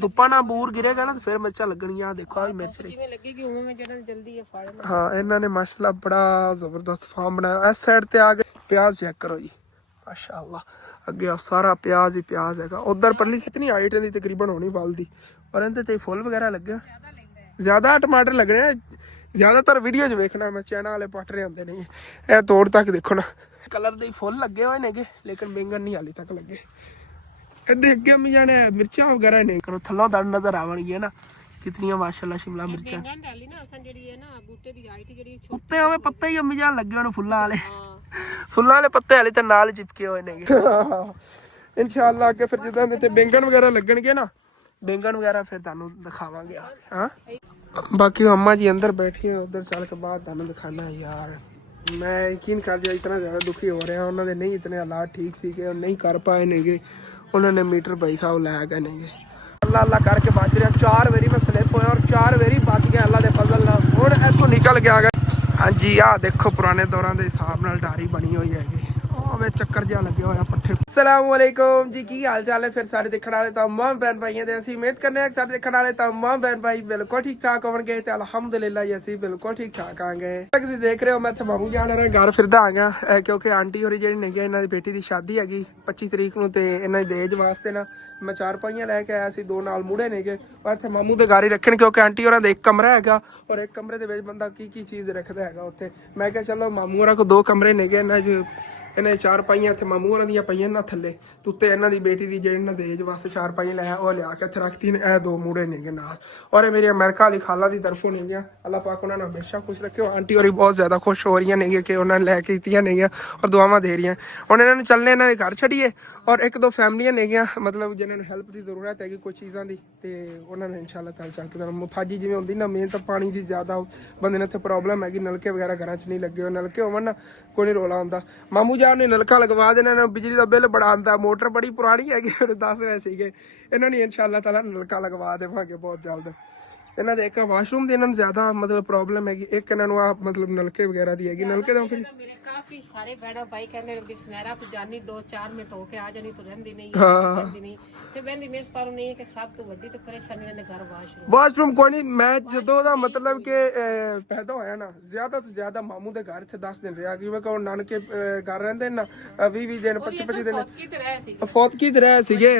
ਧੁੱਪਾ ਨਾਲ ਬੂਰ ਗਿਰੇਗਾ ਨਾ ਫਿਰ ਮਿਰਚਾਂ ਲੱਗਣਗੀਆਂ। ਦੇਖੋ ਆ ਮਿਰਚ ਹਾਂ ਇਹਨਾਂ ਨੇ ਮਾਸ਼ਾਅੱਲਾ ਬੜਾ ਜ਼ਬਰਦਸਤ ਫਾਰਮ ਬਣਾਇਆ। ਇਸ ਸਾਈਡ ਤੇ ਆ ਕੇ ਪਿਆਜ਼ ਚੈੱਕ ਕਰੋ ਜੀ ਮਾਸ਼ਾਅੱਲਾ। ਅੱਗੇ ਸਾਰਾ ਪਿਆਜ਼ ਹੀ ਪਿਆਜ਼ ਹੈਗਾ। ਉਧਰ ਪਰਲੀ ਕਿਤਨੀ ਹਾਈਟ ਦੀ ਤਕਰੀਬਨ ਹੋਣੀ ਵੱਲ ਦੀ। ਔਰ ਇਹਦੇ ਤੇ ਫੁੱਲ ਵਗੈਰਾ ਲੱਗੇ ਜ਼ਿਆਦਾ ਟਮਾਟਰ ਲੱਗਣੇ ਆ। ਜ਼ਿਆਦਾਤਰ ਵੀਡੀਓ 'ਚ ਵੇਖਣਾ ਮੈਂ ਚਾਈਨਾ ਵਾਲੇ ਪੱਟ ਰਹੇ ਹੁੰਦੇ ਨੇ। ਇਹ ਤੋੜ ਤੱਕ ਦੇਖੋ ਨਾ ਕਲਰ ਦੇ ਫੁੱਲ ਲੱਗੇ ਹੋਏ ਨੇਗੇ ਲੇਕਿਨ ਬੈਂਗਣ ਨਹੀਂ ਹਾਲੇ ਤੱਕ ਲੱਗੇ। ਇਹਦੇ ਅੱਗੇ ਵੀ ਜਾਣੇ ਮਿਰਚਾਂ ਵਗੈਰਾ ਨਹੀਂ ਕਰੋ ਥੱਲੋਂ ਦੜ ਨਜ਼ਰ ਆਵਣਗੀਆਂ ਨਾ ਕਿਤਨੀਆਂ ਮਾਸ਼ਾਅੱਲਾ ਸ਼ਿਮਲਾ ਮਿਰਚਾਂ ਉੱਤੇ ਹੋਵੇ ਪੱਤੇ ਹੀ ਅੰਮੀ ਜਾਣ ਲੱਗੇ ਹੋਣ ਫੁੱਲਾਂ ਵਾਲੇ। ਫੁੱਲਾਂ ਵਾਲੇ ਪੱਤੇ ਹਾਲੇ ਤਾਂ ਨਾਲ ਚਿਪਕੇ ਹੋਏ ਨੇਗੇ। ਇਨਸ਼ਾਅੱਲਾ ਅੱਗੇ ਫਿਰ ਜਿੱਦਾਂ ਤੇ ਬੈਂਗਣ ਵਗੈਰਾ ਲੱਗਣਗੇ ਨਾ ਬੈਂਗਣ ਵਗੈਰਾ ਫਿਰ ਤੁਹਾਨੂੰ ਦਿਖਾਵਾਂਗੇ। ਹਾਂ ਬਾਕੀ अम्मा जी अंदर बैठी है। उधर चल के बाद ਤੁਹਾਨੂੰ ਦਿਖਾਣਾ यार। मैं यकीन कर जो इतना ज़्यादा दुखी हो रहा उन्होंने नहीं इतने हालात ठीक सी और नहीं कर पाए नेगे। उन्होंने मीटर भाई साहब लै गए नेगे। अल्लाह अल्लाह करके बच रहा। 4 बारी मैं स्लिप होया और 4 बारी बच गया अल्लाह के फजल नाल। हुण इत्थों निकल के आ गए। हाँ जी आ देखो पुराने दौरां के हिसाब नाल डारी बनी हुई है। ਚੱਕਰ ਜਿਹਾ ਲੱਗਿਆ ਹੋਇਆ ਪੱਠੇ। अस्सलाम वालेकुम जी की हाल चाल है। फिर सारे देखने वाले तमाम बहन भाइयों दे ਅਸੀਂ उम्मीद करने हैं सारे देखने वाले तमाम बहन भाई बिल्कुल ठीक ठाक होणगे ते अल्हम्दुलिल्लाह जी ਅਸੀਂ बिल्कुल ठीक ठाक आंगे। ਤੁਸੀਂ देख रहे हो मैं ਇੱਥੇ ਮਾਮੂ ਜਾਣ ਰਿਹਾ ਘਰ ਫਿਰਦਾ ਆ ਗਿਆ ਕਿਉਂਕਿ ਆਂਟੀ ਹੋਰੀ ਜਿਹੜੀ ਨਹੀਂ ਇਹਨਾਂ ਦੀ ਬੇਟੀ ਦੀ ਸ਼ਾਦੀ ਹੈਗੀ 25 ਤਰੀਕ ਨੂੰ ਤੇ ਇਹਨਾਂ ਦੀ ਦਹੇਜ ਵਾਸਤੇ ਨਾ ਮੈਂ 4 ਪਾਈਆਂ ਲੈ ਕੇ ਆਇਆ ਸੀ। 2 ਨਾਲ ਮੁੜੇ ਨੇਗੇ ਔਰ ਇੱਥੇ ਮਾਮੂ ਦੇ ਘਰ ਹੀ ਰੱਖਣ ਕਿਉਂਕਿ ਆਂਟੀ ਹੋਰਾਂ ਦਾ ਇੱਕ ਕਮਰਾ ਹੈਗਾ ਔਰ ਇੱਕ ਕਮਰੇ ਦੇ ਵਿੱਚ ਬੰਦਾ ਕੀ ਕੀ ਚੀਜ਼ ਰੱਖਦਾ ਹੈਗਾ ਉੱਥੇ। ਮੈਂ ਕਿਹਾ ਚਲੋ ਮਾਮੂ ਹੋਰਾਂ ਕੋ 2 ਕਮਰੇ ਨੇਗੇ ਇਹਨਾਂ 'ਚ ਇਹਨਾਂ 4 ਪਾਈਆਂ ਇੱਥੇ ਮਾਮੂ ਹੋਰਾਂ ਦੀਆਂ ਪਈਆਂ ਨਾ ਥੱਲੇ ਤੇ ਉੱਤੇ ਇਹਨਾਂ ਦੀ ਬੇਟੀ ਦੀ ਜਿਹੜੀ ਇਹਨਾਂ ਦਹੇਜ ਵਾਸਤੇ 4 ਪਾਈਆਂ ਲਿਆ ਉਹ ਲਿਆ ਕੇ ਇੱਥੇ ਰੱਖਤੀ ਨੇ। ਇਹ 2 ਮੂੜੇ ਨੇਗੇ ਨਾਲ ਔਰ ਇਹ ਮੇਰੀ ਅਮਰੀਕਾ ਵਾਲੀ ਖਾਲਾ ਦੀ ਤਰਫੋਂ ਨੇਗੀਆਂ। ਅੱਲਾਹ ਪਾਕ ਉਹਨਾਂ ਨੂੰ ਹਮੇਸ਼ਾ ਖੁਸ਼ ਰੱਖੇ। ਆਂਟੀ ਹੋਰੀ ਬਹੁਤ ਜ਼ਿਆਦਾ ਖੁਸ਼ ਹੋ ਰਹੀਆਂ ਨੇਗੀਆਂ ਕਿ ਉਹਨਾਂ ਨੇ ਲੈ ਕੇ ਦਿੱਤੀਆਂ ਨੇਗੀਆਂ ਔਰ ਦੁਆਵਾਂ ਦੇ ਰਹੀਆਂ। ਹੁਣ ਇਹਨਾਂ ਨੂੰ ਚੱਲਣੇ ਇਹਨਾਂ ਦੇ ਘਰ ਛੱਡੀਏ ਔਰ 1-2 ਫੈਮਲੀਆਂ ਨੇਗੀਆਂ ਮਤਲਬ ਜਿਹਨਾਂ ਨੂੰ ਹੈਲਪ ਦੀ ਜ਼ਰੂਰਤ ਹੈਗੀ ਕੋਈ ਚੀਜ਼ਾਂ ਦੀ ਤੇ ਉਹਨਾਂ ਨੇ ਇਨਸ਼ਾਅੱਲਾ ਤਾਲਾ ਚੱਲ ਕੇ ਮੁਤਾਜੀ ਜਿਵੇਂ ਹੁੰਦੀ ਨਾ ਮੇਨ ਤਾਂ ਪਾਣੀ ਦੀ ਜ਼ਿਆਦਾ ਬੰਦੇ ਨੇ ਇੱਥੇ ਪ੍ਰੋਬਲਮ ਹੈਗੀ। ਨਲਕੇ ਵਗੈਰਾ ਘਰਾਂ 'ਚ ਨਹੀਂ ਲੱਗੇ ਹੋਏ। ਨਲਕੇ ਹੋਵਣ ਨਾ ਕੋਈ ਨਹੀਂ ਰੋਲਾ ਹੁੰਦਾ। ਮਾਮੂ ਜਾਨ ਨੇ ਨਲਕਾ ਲਗਵਾ ਦੇਣਾ ਇਹਨਾਂ ਨੂੰ ਬਿਜਲੀ ਦਾ ਬਿੱਲ ਬੜਾ ਆਉਂਦਾ। ਮੋਟਰ ਬੜੀ ਪੁਰਾਣੀ ਹੈਗੀ ਦੱਸ ਰਹੇ ਸੀਗੇ। ਇਹਨਾਂ ਨੇ ਇਨਸ਼ਾਅੱਲਾ ਤਾਲਾ ਨਲਕਾ ਲਗਵਾ ਦੇਵਾਂਗੇ ਬਹੁਤ ਜਲਦ। ਇਹਨਾਂ ਦੇ ਇੱਕ ਵਾਸ਼ਰੂਮ ਦੀ ਇਹਨਾਂ ਨੂੰ ਜ਼ਿਆਦਾ ਮਤਲਬ ਪ੍ਰੋਬਲਮ ਹੈਗੀ। ਇੱਕ ਇਹਨਾਂ ਨੂੰ ਆ ਮਤਲਬ ਨਲਕੇ ਵਗੈਰਾ ਦੀ ਹੈਗੀ। ਨਲਕੇ ਦਾ ਫਿਰ ਮੇਰੇ ਕਾਫੀ ਸਾਰੇ ਬੈਠਾ ਭਾਈ ਕਹਿੰਦੇ ਵੀ ਸਵੇਰਾ ਤੂੰ ਜਾਨੀ 2-4 ਮਿੰਟ ਹੋ ਕੇ ਆ ਜਾਨੀ ਤੂੰ ਰਹਿੰਦੀ ਨਹੀਂ ਰਹਿੰਦੀ ਨਹੀਂ ਤੇ ਬੰਦੀ ਮੇਸ ਪਰ ਨਹੀਂ ਕਿ ਸਭ ਤੋਂ ਵੱਡੀ ਤੇ ਪਰੇਸ਼ਾਨੀ ਇਹਨਾਂ ਦੇ ਘਰ ਵਾਸ਼ਰੂਮ ਕੋਈ ਨਹੀਂ। ਮੈਂ ਜਦੋਂ ਦਾ ਮਤਲਬ ਕਿ ਪੈਦਾ ਹੋਇਆ ਨਾ ਜ਼ਿਆਦਾ ਤੋਂ ਜ਼ਿਆਦਾ ਮਾਮੂ ਦੇ ਘਰ ਇੱਥੇ 10 ਦਿਨ ਰਿਹਾ ਕਿ ਉਹ ਨਾਨਕੇ ਘਰ ਰਹਿੰਦੇ ਨਾ 20-20 ਦਿਨ 25-25 ਦਿਨ ਫੌਤਕੀ ਤੇ ਰਹੇ ਸੀਗੇ।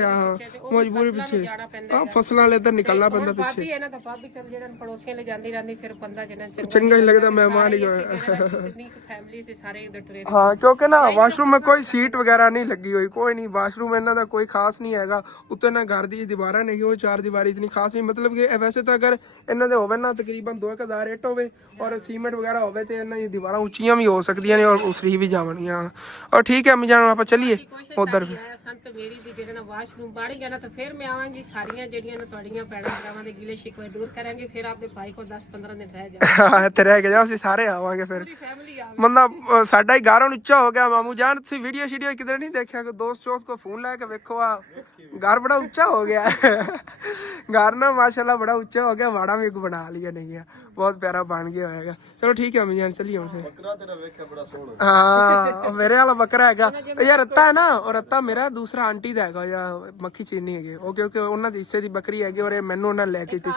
ਮਜਬੂਰੀ ਪਿੱਛੇ ਆ ਫਸਲਾਂ ਵਾਲੇ ਇੱਧਰ ਨਿਕਲਣਾ ਪੈਂਦਾ ਪਿੱਛੇ। ਇਹਨਾਂ ਦਾ ਭਾਬੀ ਚਲ ਜਿਹੜਾ ਪੜੋਸੀਆਂ ਲੈ ਜਾਂਦੀ ਰਹਿੰਦੀ ਫਿਰ ਬੰਦਾ ਜਿਹਨਾਂ ਚੰਗਾ ਹੀ ਲੱਗਦਾ ਮਹਿਮਾਨ ਹੀ ਜਿੰਨੀ ਫੈਮਿਲੀ ਸੀ ਸਾਰੇ ਇਧਰ ਟੁਰੇ। ਹਾਂ ਕਿਉਂਕਿ ਨਾ ਵਾਸ਼ਰੂਮ में कोई सीट वगैरह नहीं लगी हुई कोई नहीं। वाशरूम ਇਹਨਾਂ ਦਾ ਕੋਈ ਖਾਸ ਨਹੀਂ ਹੈਗਾ। ਉੱਤੇ ਨਾ ਘਰ ਦੀ ਦੀਵਾਰਾਂ ਨਹੀਂ ਉਹ 4 ਦੀਵਾਰੀ ਇਤਨੀ ਖਾਸ ਨਹੀਂ ਮਤਲਬ ਕਿ ਵੈਸੇ ਤਾਂ ਅਗਰ ਇਹਨਾਂ ਦੇ ਹੋਵੇ ਨਾ ਤਕਰੀਬਨ 2000 ਇੱਟ ਹੋਵੇ ਔਰ ਸੀਮੈਂਟ ਵਗੈਰਾ ਹੋਵੇ ਤੇ ਇਹਨਾਂ ਦੀ ਦੀਵਾਰਾਂ ਉੱਚੀਆਂ ਵੀ ਹੋ ਸਕਦੀਆਂ ਨੇ ਔਰ ਉਸਰੀ ਵੀ ਜਾਵਣਗੀਆਂ। ਔਰ ਠੀਕ ਹੈ ਅਮੀ ਜਾਨ ਆਪਾਂ ਚੱਲੀਏ ਉਧਰ। ਸੰਤ ਮੇਰੀ ਦੀ ਜਿਹੜਾ ਵਾਸ਼ਰੂਮ ਬਣ ਗਿਆ ਨਾ ਤਾਂ ਫਿਰ ਮੈਂ ਆਵਾਂਗੀ ਸਾਰੀਆਂ ਜਿਹੜੀਆਂ ਨੇ ਤੁਹਾਡੀਆਂ ਭੈਣਾਂ ਭਰਾਵਾਂ ਦੇ ਗਿਲੇ ਸ਼ਿਕਵੇ ਦੂਰ ਕਰਾਂਗੇ। ਫਿਰ ਆਪਦੇ ਭਾਈ ਕੋਲ 10-15 ਦਿਨ ਰਹਿ ਜਾਵਾਂਗੇ। ਇੱਥੇ ਰਹਿ ਕੇ ਜਾਓ ਅਸੀਂ ਸਾਰੇ ਆਵਾਂਗੇ ਫਿਰ ਮਤਲਬ ਸਾਡਾ ਹੀ ਘਰ ਹੁਣ ਉੱਚਾ ਹੋ ਗਿਆ। ਮਾਮੂ ਜਾਨ ਤੁਸੀਂ ਵੀਡੀਓ ਸ਼ੀਡੀਓ ਕਿਧਰ ਨਹੀਂ ਦੇਖਿਆ ਕਿ ਦੋਸਤ ਕੋ ਫੋਨ ਲੈ ਕੇ ਵੇਖੋ ਆ घर बड़ा ऊंचा हो गया है। घर ना माशाल्लाह बड़ा ऊंचा हो गया। वाड़ा भी बना लिया नहीं है बहुत प्यारा बन गया होगा। चलो ठीक है अम्मी जान चलिए हम फिर। हाँ मेरे वाला बकरा है यार रत्ता है ना और रत्ता मेरा दूसरा आंटी का है या मक्खी चीनी है क्योंकि उन्होंने हिस्से की बकरी है और मैनू उन्हें लैके दी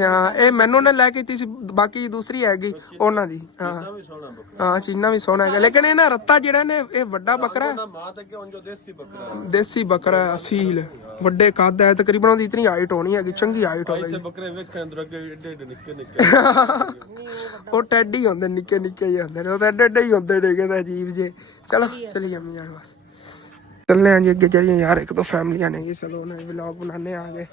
हाँ ये मैनू ने लैके दी बाकी दूसरी हैगी उन्होंने दी। हाँ चीना भी सोहना है लेकिन ये ना रत्ता जिहड़ा ने ये वड्डा बकरा देसी बकरा असील ਵੱਡੇ ਕੱਦ ਹੈ ਤਕਰੀਬਨ ਉਹਦੀ ਇਤਨੀ ਹਾਈਟ ਹੋਣੀ ਹੈਗੀ ਚੰਗੀ ਹਾਈਟ ਹੋਵੇਗੀ। ਬੱਕਰੇ ਵੇਖਣ ਅੰਦਰ ਅੱਗੇ ਏਡੇ ਏਡੇ ਨਿੱਕੇ ਨਿੱਕੇ ਉਹ ਟੈਡੀ ਹੁੰਦੇ ਨਿੱਕੇ ਨਿੱਕੇ ਜਿਹੇ ਹੁੰਦੇ ਨੇ ਉਹ ਤਾਂ ਏਡੇ ਏਡੇ ਹੀ ਹੁੰਦੇ ਨੇ ਕਿਤੇ ਅਜੀਬ ਜੇ। ਚਲੋ ਚਲੀਏ ਅੰਮੀ ਜਾਨ ਬਸ ਚੱਲਨੇ ਆਂ ਜੀ ਅੱਗੇ ਜਿਹੜੀਆਂ ਯਾਰ 1-2 ਫੈਮਲੀਆਂ ਨੇ ਚਲੋ ਉਹਨਾਂ ਦੇ ਵਲੌਗ ਬਣਾਉਂਦੇ ਆ ਗਏ।